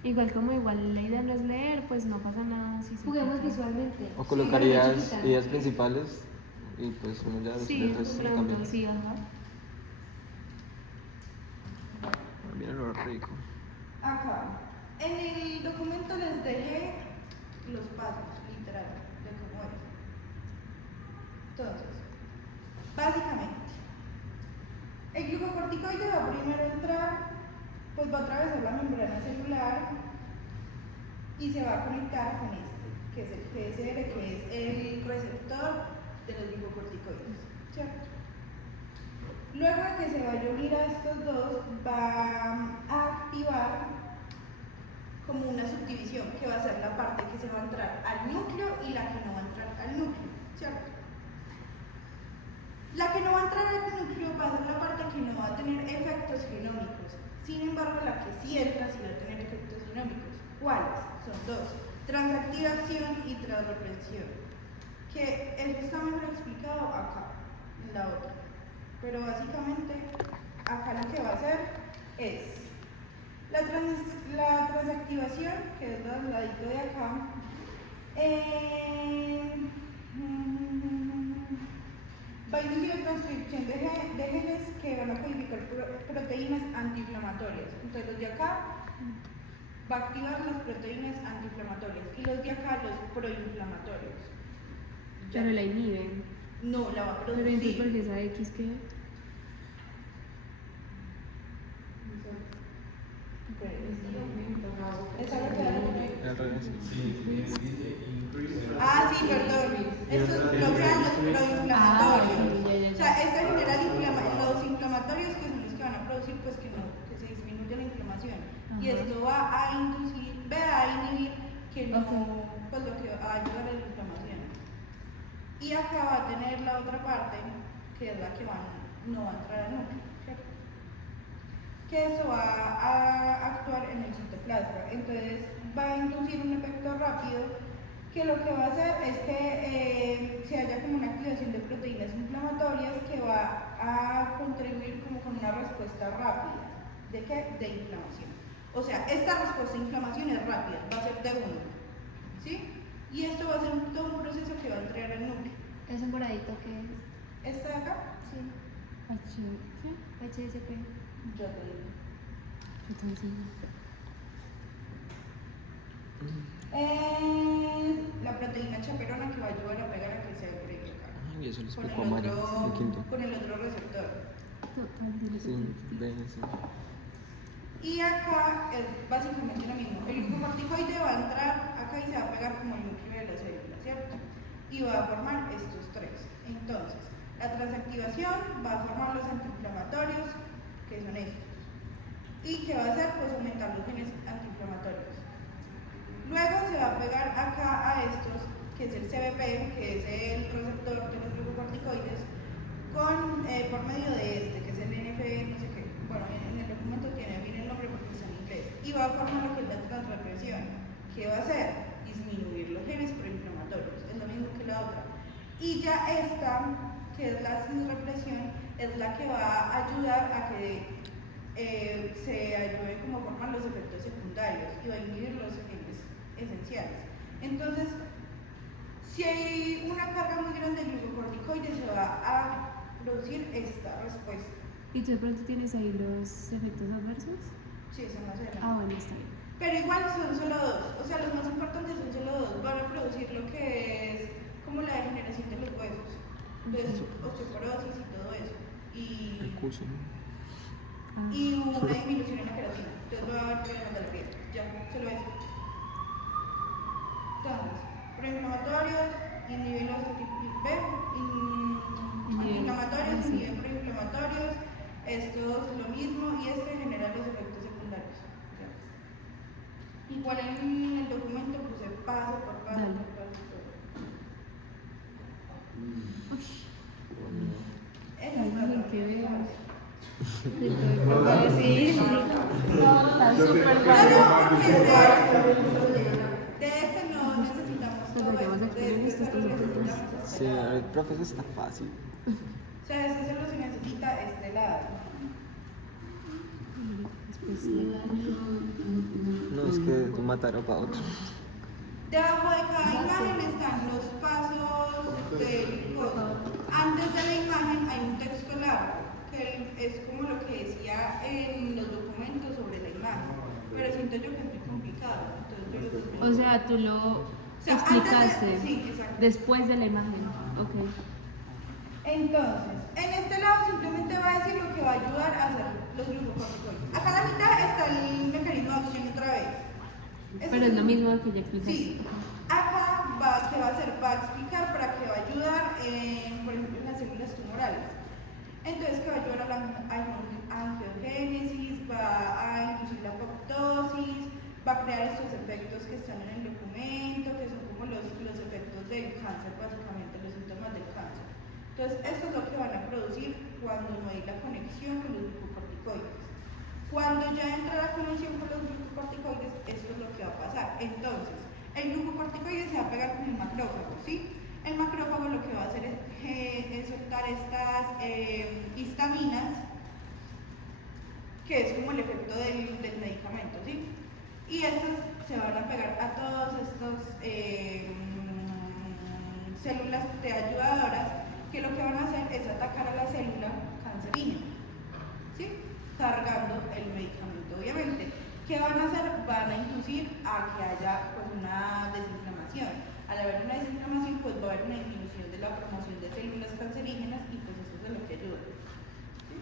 Igual la idea no es leer, pues no pasa nada. Si se Juguemos quita. visualmente. O Sí, colocarías chiquita. ideas principales y pues uno ya Sí, el resto pero cambia. no, sí, ajá. Mira lo rico. Acá, en el documento les dejé los pasos, literal, de cómo es. Entonces, básicamente, el glucocorticoide va primero a entrar, pues va a atravesar la membrana celular y se va a conectar con este, que es el GSR, que es el receptor de los glucocorticoides, ¿cierto? Luego de que se vaya a unir a estos dos, va a activar como una subdivisión, que va a ser la parte que se va a entrar al núcleo y la que no va a entrar al núcleo, ¿cierto? La que no va a entrar al núcleo va a ser la parte que no va a tener efectos genómicos. Sin embargo, la que sí entra sí va a tener efectos genómicos. ¿Cuáles? Son dos: transactivación y transrepresión. Que eso está mejor explicado acá, en la otra. Pero básicamente, acá lo que va a hacer es La transactivación, que es del ladito de acá, va a inducir la transcripción de genes que van a codificar proteínas antiinflamatorias. Entonces los de acá va a activar las proteínas antiinflamatorias y los de acá los proinflamatorios. Pero la inhiben. No, la va a Pero entonces, ¿por producir. qué esa X qué? Esa es la que da la proteína. Al revés. Ah, sí, perdón. Eso es lo que dan los proinflamatorios. O sea, esta genera los inflamatorios que son los que van a producir pues que se disminuya la inflamación. Y esto va a inducir, va a inhibir que no, pues lo que va a ayudar a la inflamación. Y acá va a tener la otra parte, que es la que no va a entrar al núcleo, ¿cierto? Que eso va a actuar en el citoplasma. Entonces va a inducir un efecto rápido que lo que va a hacer es que se haya como una activación de proteínas inflamatorias que va a contribuir como con una respuesta rápida. ¿De qué? De inflamación. O sea, esta respuesta de inflamación es rápida, va a ser de uno, ¿sí? Y esto va a ser todo un proceso que va a entrar al núcleo. ¿Es un moradito que es? ¿Esta de acá? Sí. HSP. Ya te digo. La proteína chaperona que va a ayudar a pegar a que se agregue acá. Y eso lo Con explicó Maya, de quinto. con el otro receptor. Sí, ven, sí. Y acá es básicamente lo mismo. El glucocorticoide va a entrar acá y se va a pegar como el núcleo de la célula, ¿cierto? Y va a formar estos tres. Entonces, la transactivación va a formar los antiinflamatorios, que son estos. ¿Y qué va a hacer? Pues aumentar los genes antiinflamatorios. Luego se va a pegar acá a estos, que es el CBP, que es el receptor de los glucocorticoides, por medio de este, que es el NF, no sé qué. Bueno, en el documento tiene bien el nombre porque está en inglés. Y va a formar lo que es la transrepresión. ¿Qué va a hacer? Disminuir los genes proinflamatorios. Es lo mismo que la otra. Y ya esta, que es la transrepresión, es la que va a ayudar a que se ayude como a formar los efectos secundarios y va a inhibir los genes esenciales. Entonces, si hay una carga muy grande de glucocorticoides, se va a producir esta respuesta. ¿Y tú de pronto tienes ahí los efectos adversos? Sí, eso no se Ah, bueno, está bien. Pero igual son solo dos, o sea, los más importantes son solo dos. Van a producir lo que es como la degeneración de los huesos, entonces osteoporosis y todo eso. El curso. Y una disminución en la queratina, entonces va a haber problemas de la piel. Ya, solo eso. Entonces, proinflamatorios, inhiben los antiinflamatorios, inhiben proinflamatorios, estos lo mismo y este genera los efectos secundarios. Igual en el documento puse paso por paso Dale. por paso. Esa es Ay, la qué bien. fase. Sí, está súper No, bueno. no, porque de este no necesitamos Pues todo vamos a esto, exponer de estos este solo tres necesitamos Sí, este a lado. ver, profe, eso está fácil. O sea, ese solo se necesita este lado. Después sí. No, es que tú mataron para otro. Debajo de cada imagen están los pasos del coso. Antes de la imagen hay un texto largo, que es como lo que decía en los documentos sobre la imagen. Pero siento yo que es muy complicado. Entonces yo O sea, tú lo sea, explicaste antes de- sí, exacto. después de la imagen. Ok. Entonces, en este lado simplemente va a decir lo que va a ayudar a hacer los glucocorticoides. Acá a la mitad está el mecanismo de acción otra vez. Eso Pero es lo mismo que ya explicaste. Sí. Acá ¿qué va a hacer? Va a explicar para qué va a ayudar, por ejemplo, en las células tumorales. Entonces, que va a ayudar a la angiogénesis, va a inducir la apoptosis, va a crear estos efectos que están en el documento, que son como los efectos del cáncer, básicamente, los síntomas del cáncer. Entonces, esto es lo que van a producir cuando no hay la conexión con los glucocorticoides. Cuando ya entra la conexión con los glucocorticoides, esto es lo que va a pasar. Entonces, el glucocorticoide se va a pegar con el macrófago, ¿sí? El macrófago lo que va a hacer es soltar estas histaminas que es como el efecto del medicamento, ¿sí? Y estos se van a pegar a todas estas células T ayudadoras, que lo que van a hacer es atacar a la célula cancerígena, ¿sí? Cargando el medicamento, obviamente. ¿Qué van a hacer? Van a inducir a que haya pues, una desinflamación. Al haber una desinflamación, pues va a haber una disminución de la formación de células cancerígenas y pues eso es lo que ayuda. ¿Sí?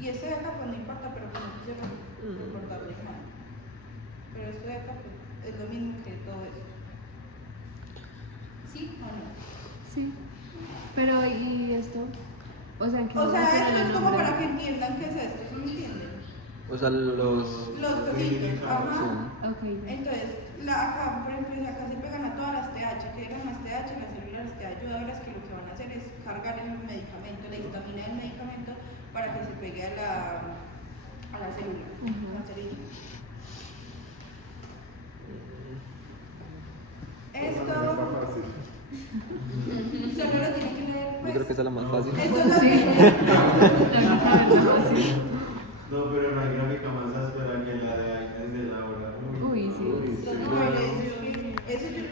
Y esto de acá pues no importa, pero pues no quisiera recordarles nada. Pero esto de acá pues, es lo mismo que todo eso. ¿Sí o no? Sí. Pero, ¿y esto? O sea, ¿qué O sea, momento esto lo es como nombran? para que entiendan qué es esto, ¿sí me entienden? O sea, los... Los cositos, ajá. Ok. Entonces, acá, por ejemplo, acá se pegan a todas las TH, que eran las TH, las células T ayudadoras, que lo que van a hacer es cargar el medicamento, la histamina del medicamento, para que se pegue a la célula cancerígena. Esto solo lo tienen que leer, Yo pues. creo que esa es la más fácil. Esto es lo Sí. que... No, pero no hay gráfica más áspera que la de Agnes de Laura. Uy, sí. Eso yo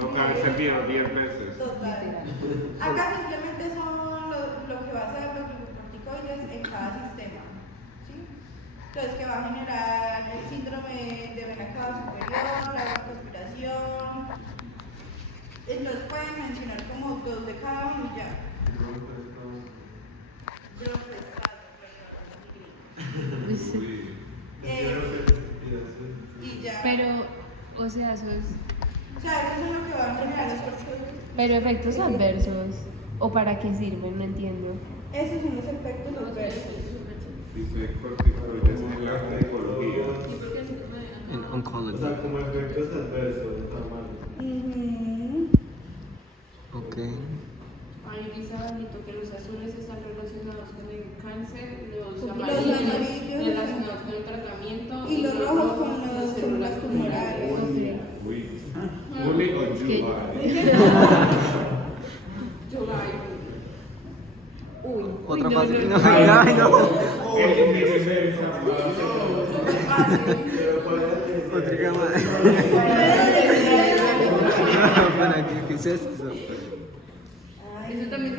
No cabe servido 10 veces. Total. Acá simplemente son lo que va a hacer los glucocorticoides en cada sistema. ¿Sí? Entonces, que va a generar el síndrome de vena cava superior, la vasoconspiración. Entonces, pueden mencionar como 2 de cada uno y ya. Y ya. Pero, o sea, eso es... O sea, eso es lo que van a generar los corticoides. Pero efectos adversos. ¿O para qué sirven? No entiendo. Esos son los efectos adversos. Dice corticoides en la oncología. En O oncology. sea, como efectos adversos, está mal. Ok. Ahí dice Benito que los azules están relacionados con el cáncer, los Los amarillos amarillos relacionados con el tratamiento y los rojos con las células tumorales. Uy. Uli o July. Uy. Otra fácil. no. No, ay, no. Otra cama. ¿Para qué es esto? Eso también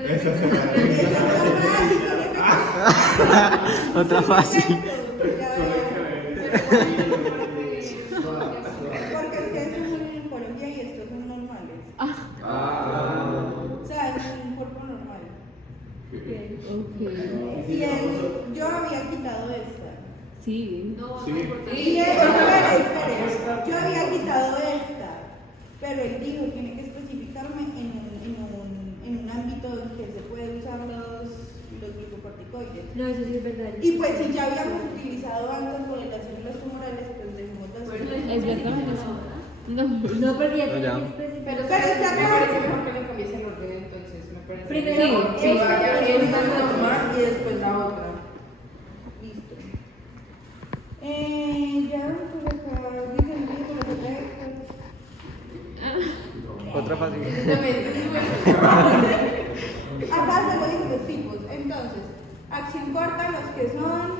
Otra fácil. Porque es que estos son en oncología y estos son normales. O sea, es un cuerpo normal. Ok. Y yo había quitado esta. Sí. Y espere. Yo había quitado esta. Pero él dijo, tiene que especificarme en un ámbito en que se puede usar los glucocorticoides. No, eso sí es verdad. Y pues si ya habíamos utilizado antes con las células tumorales, pues dejemos de hacer. ¿Es verdad eso? No. No, porque ya No, ya. tiene que especificar. Pero está me acá. parece mejor que le cambies el orden entonces, me parece. Primero, que esta, vaya esta, esta normal y después la otra. Listo. Ya, por acá, dicen por los efectos. Otra fácil. Acá se lo dicen los tipos. Entonces, acción corta, los que son,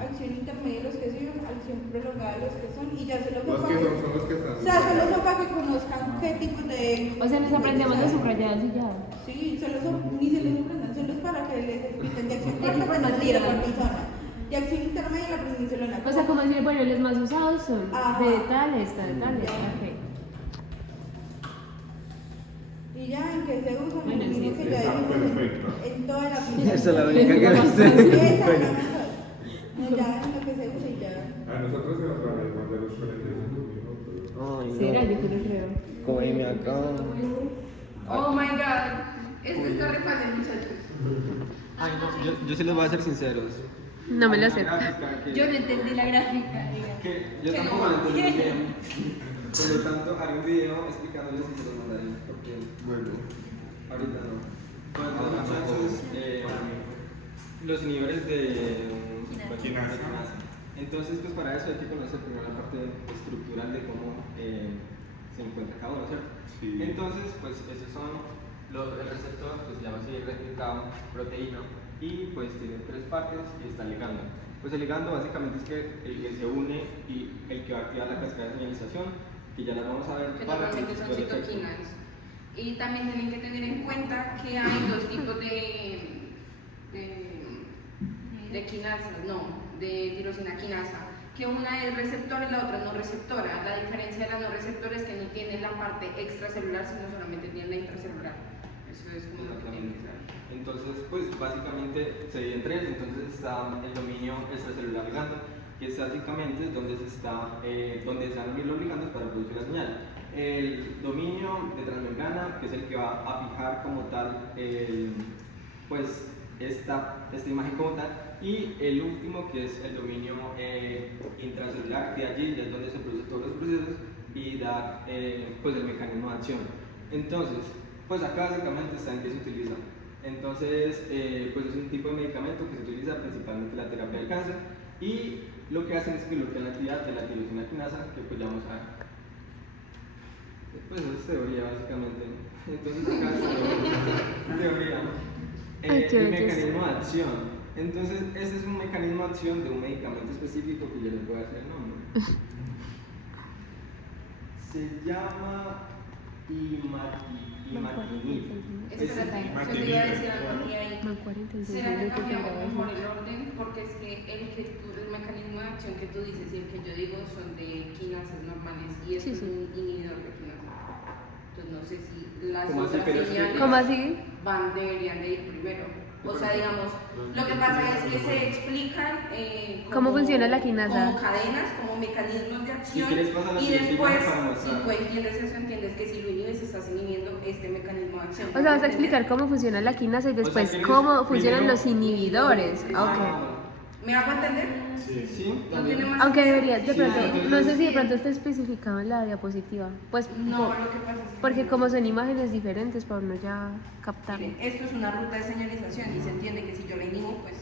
acción intermedia, los que son, acción prolongada, los que son, y ya se los Los que son los que están. O sea, solo son para que conozcan qué tipo de. O sea, nos aprendemos los subrayados y ya. Sí, solo son, ni se los aprendan, solo es para que les expliquen de acción corta, pues no tira por persona. De acción intermedia la aprendí solo en la O sea, como decir, bueno, los más usados son Ajá. de tal, esta, de tal, esta. Ok. Y ya en que se usan, Bueno, lo mismo sí, que ya está dijimos perfecto. en toda la Esa es la pintura. única que me Esa sé. es la mejor. No, ya en lo que se usa y ya. A nosotros se nos van a ir más de los 45 minutos. Ay, Sí, era, yo no. creo. Cógeme acá. Oh my god. Esto está re fácil, muchachos. Ay, no. Yo sí les voy a ser sinceros. No me lo Hay sé. una gráfica que- Yo no entendí la gráfica, diga. que yo tampoco lo entendí bien. Por lo tanto, haré un video explicándoles y se los mandaré. Porque Bueno. ahorita no. Bueno, entonces, los inhibidores de Quinasa. Entonces, pues para eso hay que conocer primero la parte estructural de cómo se encuentra cada uno, ¿cierto? Sí. Entonces, pues esos son el receptor, que se llama así replicado proteína, y pues tiene 3 partes y está ligando. Pues el ligando básicamente es que el que se une y el que va a activar la cascada de señalización, que ya las vamos a ver Que para normalmente son los efectos. citoquinas. Y también tienen que tener en cuenta que hay dos tipos de quinasas, no, de tirosina quinasa, que una es receptora y la otra no receptora. La diferencia de la no receptora es que no tiene la parte extracelular, sino solamente tiene la intracelular. Eso es como lo que tienen que saber. Entonces, pues básicamente se divide en tres. Entonces está el dominio extracelular ligando, que es básicamente donde se van a unir los ligandos para producir la señal. El dominio de transmembrana, que es el que va a fijar como tal pues esta imagen como tal, y el último que es el dominio intracelular, que allí ya es donde se producen todos los procesos y da pues el mecanismo de acción. Entonces, pues acá básicamente está en qué se utiliza. Entonces, pues es un tipo de medicamento que se utiliza principalmente en la terapia del cáncer, y lo que hacen es que bloquean la actividad de la tirosina quinasa, que pues ya vamos a ver. Pues eso es teoría básicamente. Entonces acá está teoría. El mecanismo de acción. Entonces, este es un mecanismo de acción de un medicamento específico que yo les voy a hacer el nombre. Se llama imatinib. Espérate, yo te iba a decir algo aquí ahí. ¿Será que cambiamos mejor el orden? Porque es que el mecanismo de acción que tú dices y el que yo digo son de quinasas normales y esto es un inhibidor de quinasa. Entonces no sé si las ¿Cómo así? otras Pero es que- señales ¿Cómo así? deberían de ir primero. O sea, digamos, lo que pasa es que se explican ¿Cómo funciona la quinasa? como cadenas, como mecanismos de acción. Si quieres, pasa la Y siguiente después, imagen para si mostrar. tú entiendes eso, entiendes que si lo inhibes, estás inhibiendo este mecanismo de acción. O sea, vas a explicar cómo funciona la quinasa y después ¿quieres cómo funcionan primero- los inhibidores. Ok. ¿Me hago entender? Sí, No también. tiene más Aunque sentido. debería, de Sí, pronto, entonces- no sé si de pronto está especificado en la diapositiva. Pues, No, lo que pasa es que porque como son imágenes diferentes, para uno ya captarlo. miren, esto es una ruta de señalización y se entiende que si yo la inhibo, pues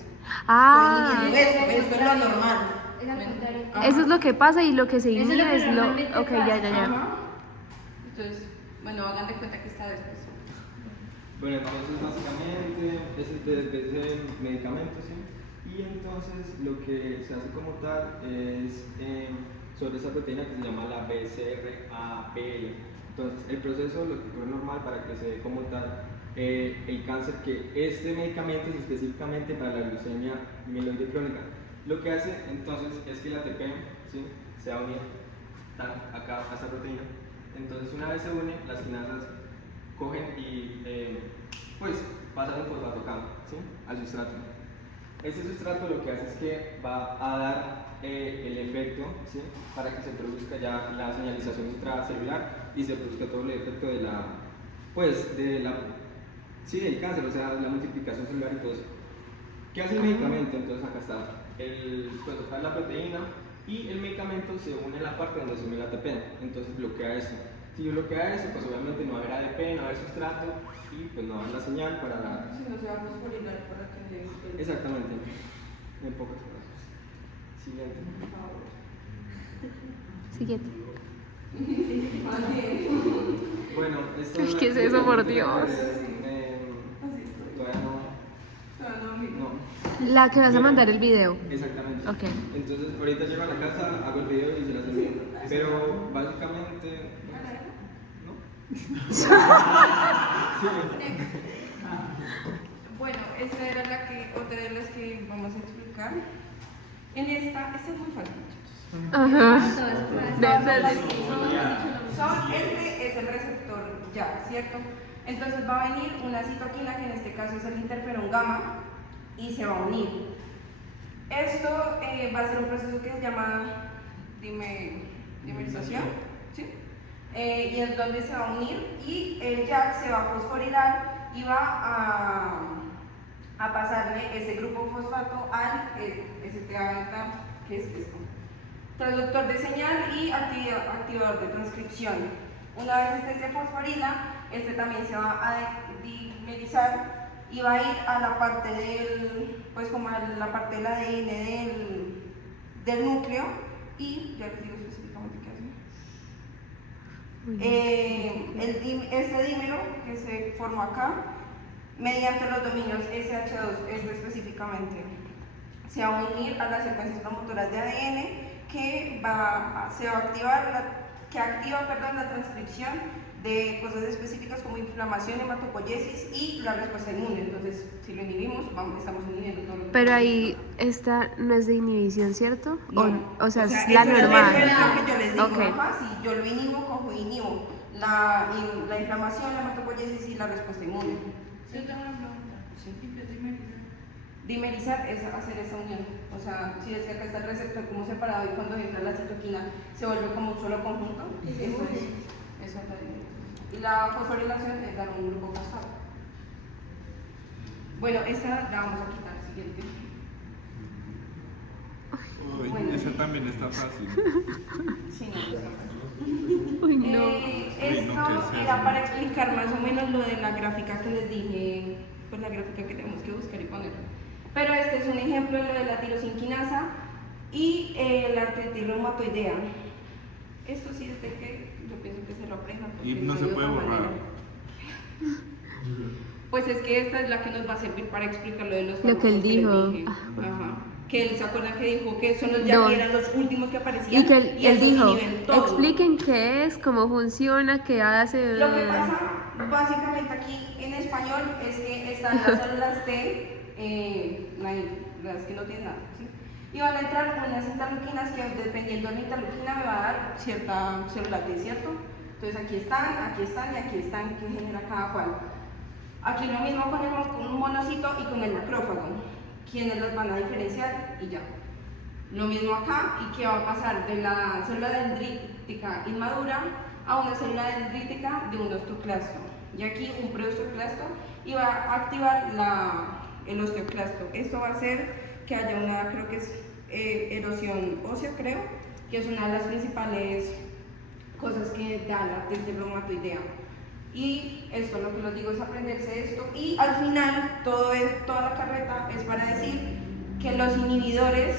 Ah, estoy inhibiendo esto es lo normal. Es al contrario. Ajá. eso es lo que pasa y lo que se Eso es lo inhibe que es lo. normalmente Ok, ya, ya, ya. Ajá. Entonces, bueno, hagan de cuenta que está después. Bueno, entonces básicamente ese medicamento, ¿sí? Y entonces lo que se hace como tal es sobre esa proteína que se llama la BCR-APL. Entonces el proceso lo que ocurre normal para que se dé como tal el cáncer, que este medicamento es específicamente para la leucemia mieloide crónica. Lo que hace entonces es que la ATP, ¿sí?, se va a unir acá a esta proteína. Entonces una vez se une, las quinasas cogen y pues pasan el fosfato acá, ¿sí?, al sustrato. Ese sustrato lo que hace es que va a dar el efecto, ¿sí?, para que se produzca ya la señalización intracelular y se produzca todo el efecto de la, pues, del cáncer, o sea, la multiplicación celular y todo eso. ¿Qué hace el medicamento? Entonces acá está, pues acá la proteína, y el medicamento se une a la parte donde se une el ATP, entonces bloquea eso. Si bloquea eso, pues obviamente no va a haber ADP, no va a haber sustrato, y pues no va a haber la señal para dar. Si no se va a fosforilar para que le Exactamente, en pocas palabras. Siguiente. Siguiente. Bueno, esto Ay, ¿qué es eso, por Dios? Todavía no. La que vas a mandar el video. Exactamente. Ok. Entonces, ahorita llego a la casa, hago el video y se las envío. Pero básicamente. ¿No? Sí. Bueno, esta era otra de las que vamos a explicar. Esta es muy fácil, muchachos. Ajá. Este es el receptor ya, ¿cierto? Entonces va a venir una citoquina, que en este caso es el interferón gamma, y se va a unir. Esto va a ser un proceso que se llama dimerización, ¿sí? Y es donde se va a unir, y el JAK se va a fosforilar y va a pasarle ese grupo fosfato al STA-beta, que es esto. Traductor de señal y activador de transcripción. Una vez este se fosforila, este también se va a dimerizar y va a ir a la parte del, pues como a la parte del ADN del núcleo, y ya les digo específicamente qué hace. Este dímero que se formó acá, mediante los dominios SH2, este específicamente, se va a unir a las secuencias promotoras de ADN que se va a activar, que activa la transcripción de cosas específicas como inflamación, hematopoiesis y la respuesta inmune. Entonces, si lo inhibimos, estamos inhibiendo todo lo que... Pero ahí esta no es de inhibición, ¿cierto? No. O sea, es eso la normal. Eso es lo que yo les digo. Ok. Ajá, si yo lo inhibo, cojo y inhibo la inflamación, la hematopoiesis y la respuesta inmune. Yo tengo una pregunta. Sí. ¿Y qué es dimerizar? Dimerizar es hacer esa unión. O sea, si es que acá está el receptor como separado y cuando entra la citoquina se vuelve como un solo conjunto, eso es la dimerización. Y la fosforilación es dar un grupo fosfato. Bueno, esta la vamos a quitar, siguiente. Uy, Bueno. esa también está fácil. Sí, no, está fácil. Uy, no. Esto era para explicar más o menos lo de la gráfica que les dije, pues la gráfica que tenemos que buscar y poner. Pero este es un ejemplo de lo de la tirosinquinasa y la artritis reumatoidea. Esto sí es de que yo pienso que se lo aprendan. porque Y no se hay puede otra borrar. manera. Pues es que esta es la que nos va a servir para explicar lo de los Lo que él fármacos les dijo. dije. Ajá. Que él se acuerda que dijo que son los No. que eran los últimos que aparecían. Y que él esos dijo, inhiben todo. expliquen qué es, cómo funciona, qué hace. Lo que pasa básicamente aquí en español es que están las células T, las que no tienen nada, ¿sí? Y van a entrar unas interleuquinas que dependiendo de la interleuquina me va a dar cierta célula T, ¿cierto? Entonces aquí están y aquí están, que genera cada cual. Aquí lo mismo con un monocito y con el macrófago, quienes los van a diferenciar y ya. Lo mismo acá, y que va a pasar de la célula dendrítica inmadura a una célula dendrítica de un osteoclasto. Y aquí un preosteoclasto y va a activar el osteoclasto. Esto va a hacer que haya una, creo que es erosión ósea, creo, que es una de las principales cosas que da la artritis reumatoidea. Y esto lo que les digo es aprenderse esto. Y al final, toda la carreta es para decir que los inhibidores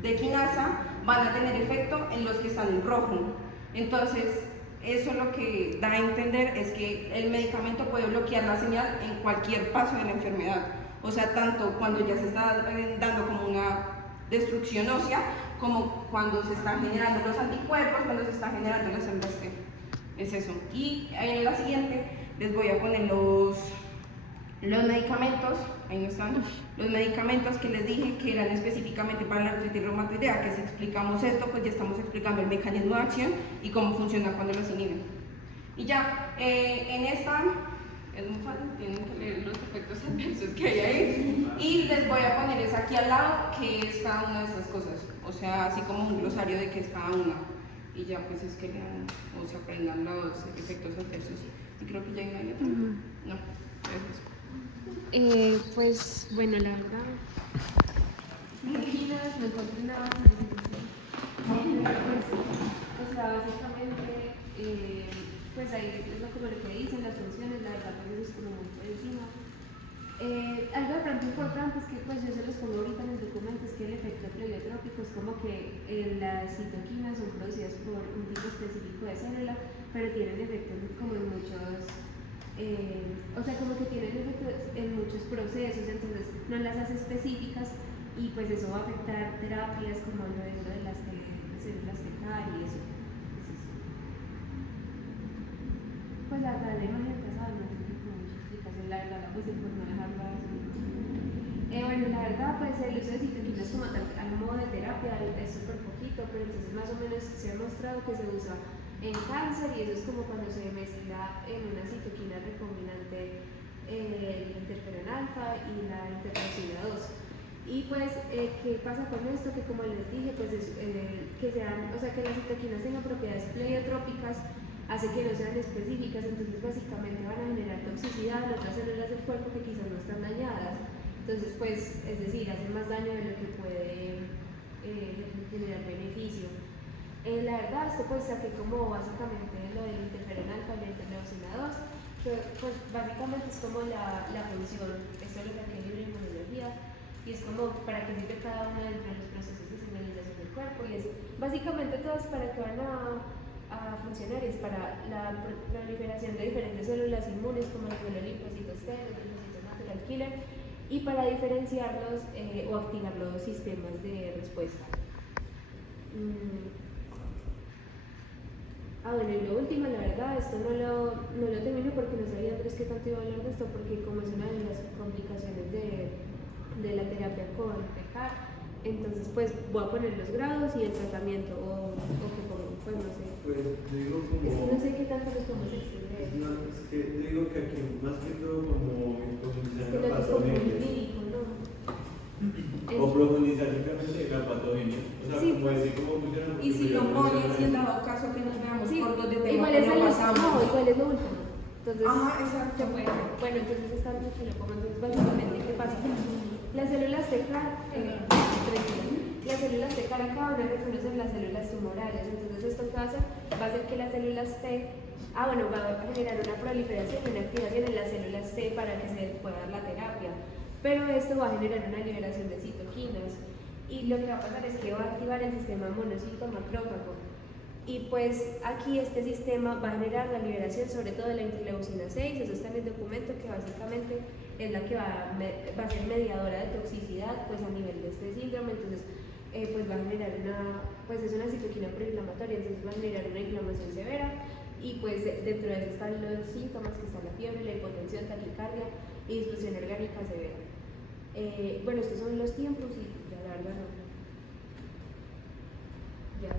de quinasa van a tener efecto en los que están en rojo. Entonces, eso lo que da a entender es que el medicamento puede bloquear la señal en cualquier paso de la enfermedad. O sea, tanto cuando ya se está dando como una destrucción ósea, como cuando se están generando los anticuerpos, cuando se están generando las células T. Es eso. Y en la siguiente les voy a poner los medicamentos, ahí no están, los medicamentos que les dije que eran específicamente para la artritis reumatoidea, que si explicamos esto, pues ya estamos explicando el mecanismo de acción y cómo funciona cuando los inhiben. Y ya, en esta, es muy fácil, tienen que leer los efectos adversos que hay ahí, y les voy a poner esa aquí al lado, que es cada una de estas cosas, o sea, así como un glosario de qué es cada una. Y ya pues es que lean o se aprendan los efectos adversos. Y creo que ya hay otra. No, eso. Pues bueno, la verdad. Tranquilas, no encontré nada. O sea, básicamente, pues ahí es como lo que dicen, las funciones, la verdad, pues eso es como muy por encima. Algo de pronto importante es que pues yo se los pongo ahorita en el documento, es que el efecto pleiotrópico es como que las citoquinas son producidas por un tipo específico de célula, pero tienen efectos como en muchos, o sea, como que tienen efectos en muchos procesos, entonces no las hace específicas y pues eso va a afectar terapias como lo de las células TCAR y eso. Pues la verdad, la imagen casada no tiene como mucha explicación, la verdad la puse por no dejarla así. Bueno, la verdad, pues el uso de citoquinas como tal, a modo de terapia es súper poquito, pero entonces más o menos se ha mostrado que se usa en cáncer y eso es como cuando se mezcla en una citoquina recombinante el interferón alfa y la interleucina 2. Y pues, ¿qué pasa con esto? Que como les dije, pues que sean, o sea, que las citoquinas tengan propiedades pleiotrópicas hace que no sean específicas, entonces básicamente van a generar toxicidad en otras células del cuerpo que quizás no están dañadas. Entonces, pues, es decir, hacen más daño de lo que puede generar beneficio. La verdad, esto pues saqué como básicamente lo del interferón alfa y la interleucina 2, que pues básicamente es como la función, esto es lo que hay libre inmunología, y es como para qué sirve cada uno de los procesos de señalización del cuerpo, y es básicamente todas para que van a funcionar, es para la proliferación de diferentes células inmunes como los linfocitos T, los linfocitos natural killer, y para diferenciarlos o activar los sistemas de respuesta. Bueno, y lo último, la verdad, esto no lo termino porque no sabía Andrés qué tanto iba a hablar de esto, porque como es una de las complicaciones de la terapia con PECAR, entonces pues voy a poner los grados y el tratamiento, o que pongo, pues no sé. Pues digo como... Es que no sé qué tanto nos podemos extender. Es que digo que aquí más que todo como Es que profundizar en lo la que es como patogenia. clínico, ¿no? O profundizar simplemente en la patogenia. O sea, Sí, como pues. decir cómo funciona. Y si lo pones, si en dado caso que nos veamos Sí, cortos de tema, igual que es no el pasamos. no, igual es lo último. Entonces, Ajá, exacto. bueno, entonces está mucho lo pongo. Entonces, básicamente, ¿qué pasa? Las células de CAR, las células de CAR acá van a reconocer las células tumorales. Entonces, ¿esto qué va a hacer? Va a hacer que las células T, va a generar una proliferación y una activación en las células T para que se pueda dar la terapia. Pero esto va a generar una liberación de citoquinas. Y lo que va a pasar es que va a activar el sistema monocito macrófago. Y pues aquí este sistema va a generar la liberación sobre todo de la interleucina 6, eso está en el documento, que básicamente es la que va a ser mediadora de toxicidad pues a nivel de este síndrome. Entonces pues va a generar es una citoquina proinflamatoria, entonces va a generar una inflamación severa, y pues dentro de eso están los síntomas, que están la fiebre, la hipotensión, taquicardia y disfunción orgánica severa. Bueno, estos son los tiempos y ya la verdad no. Ya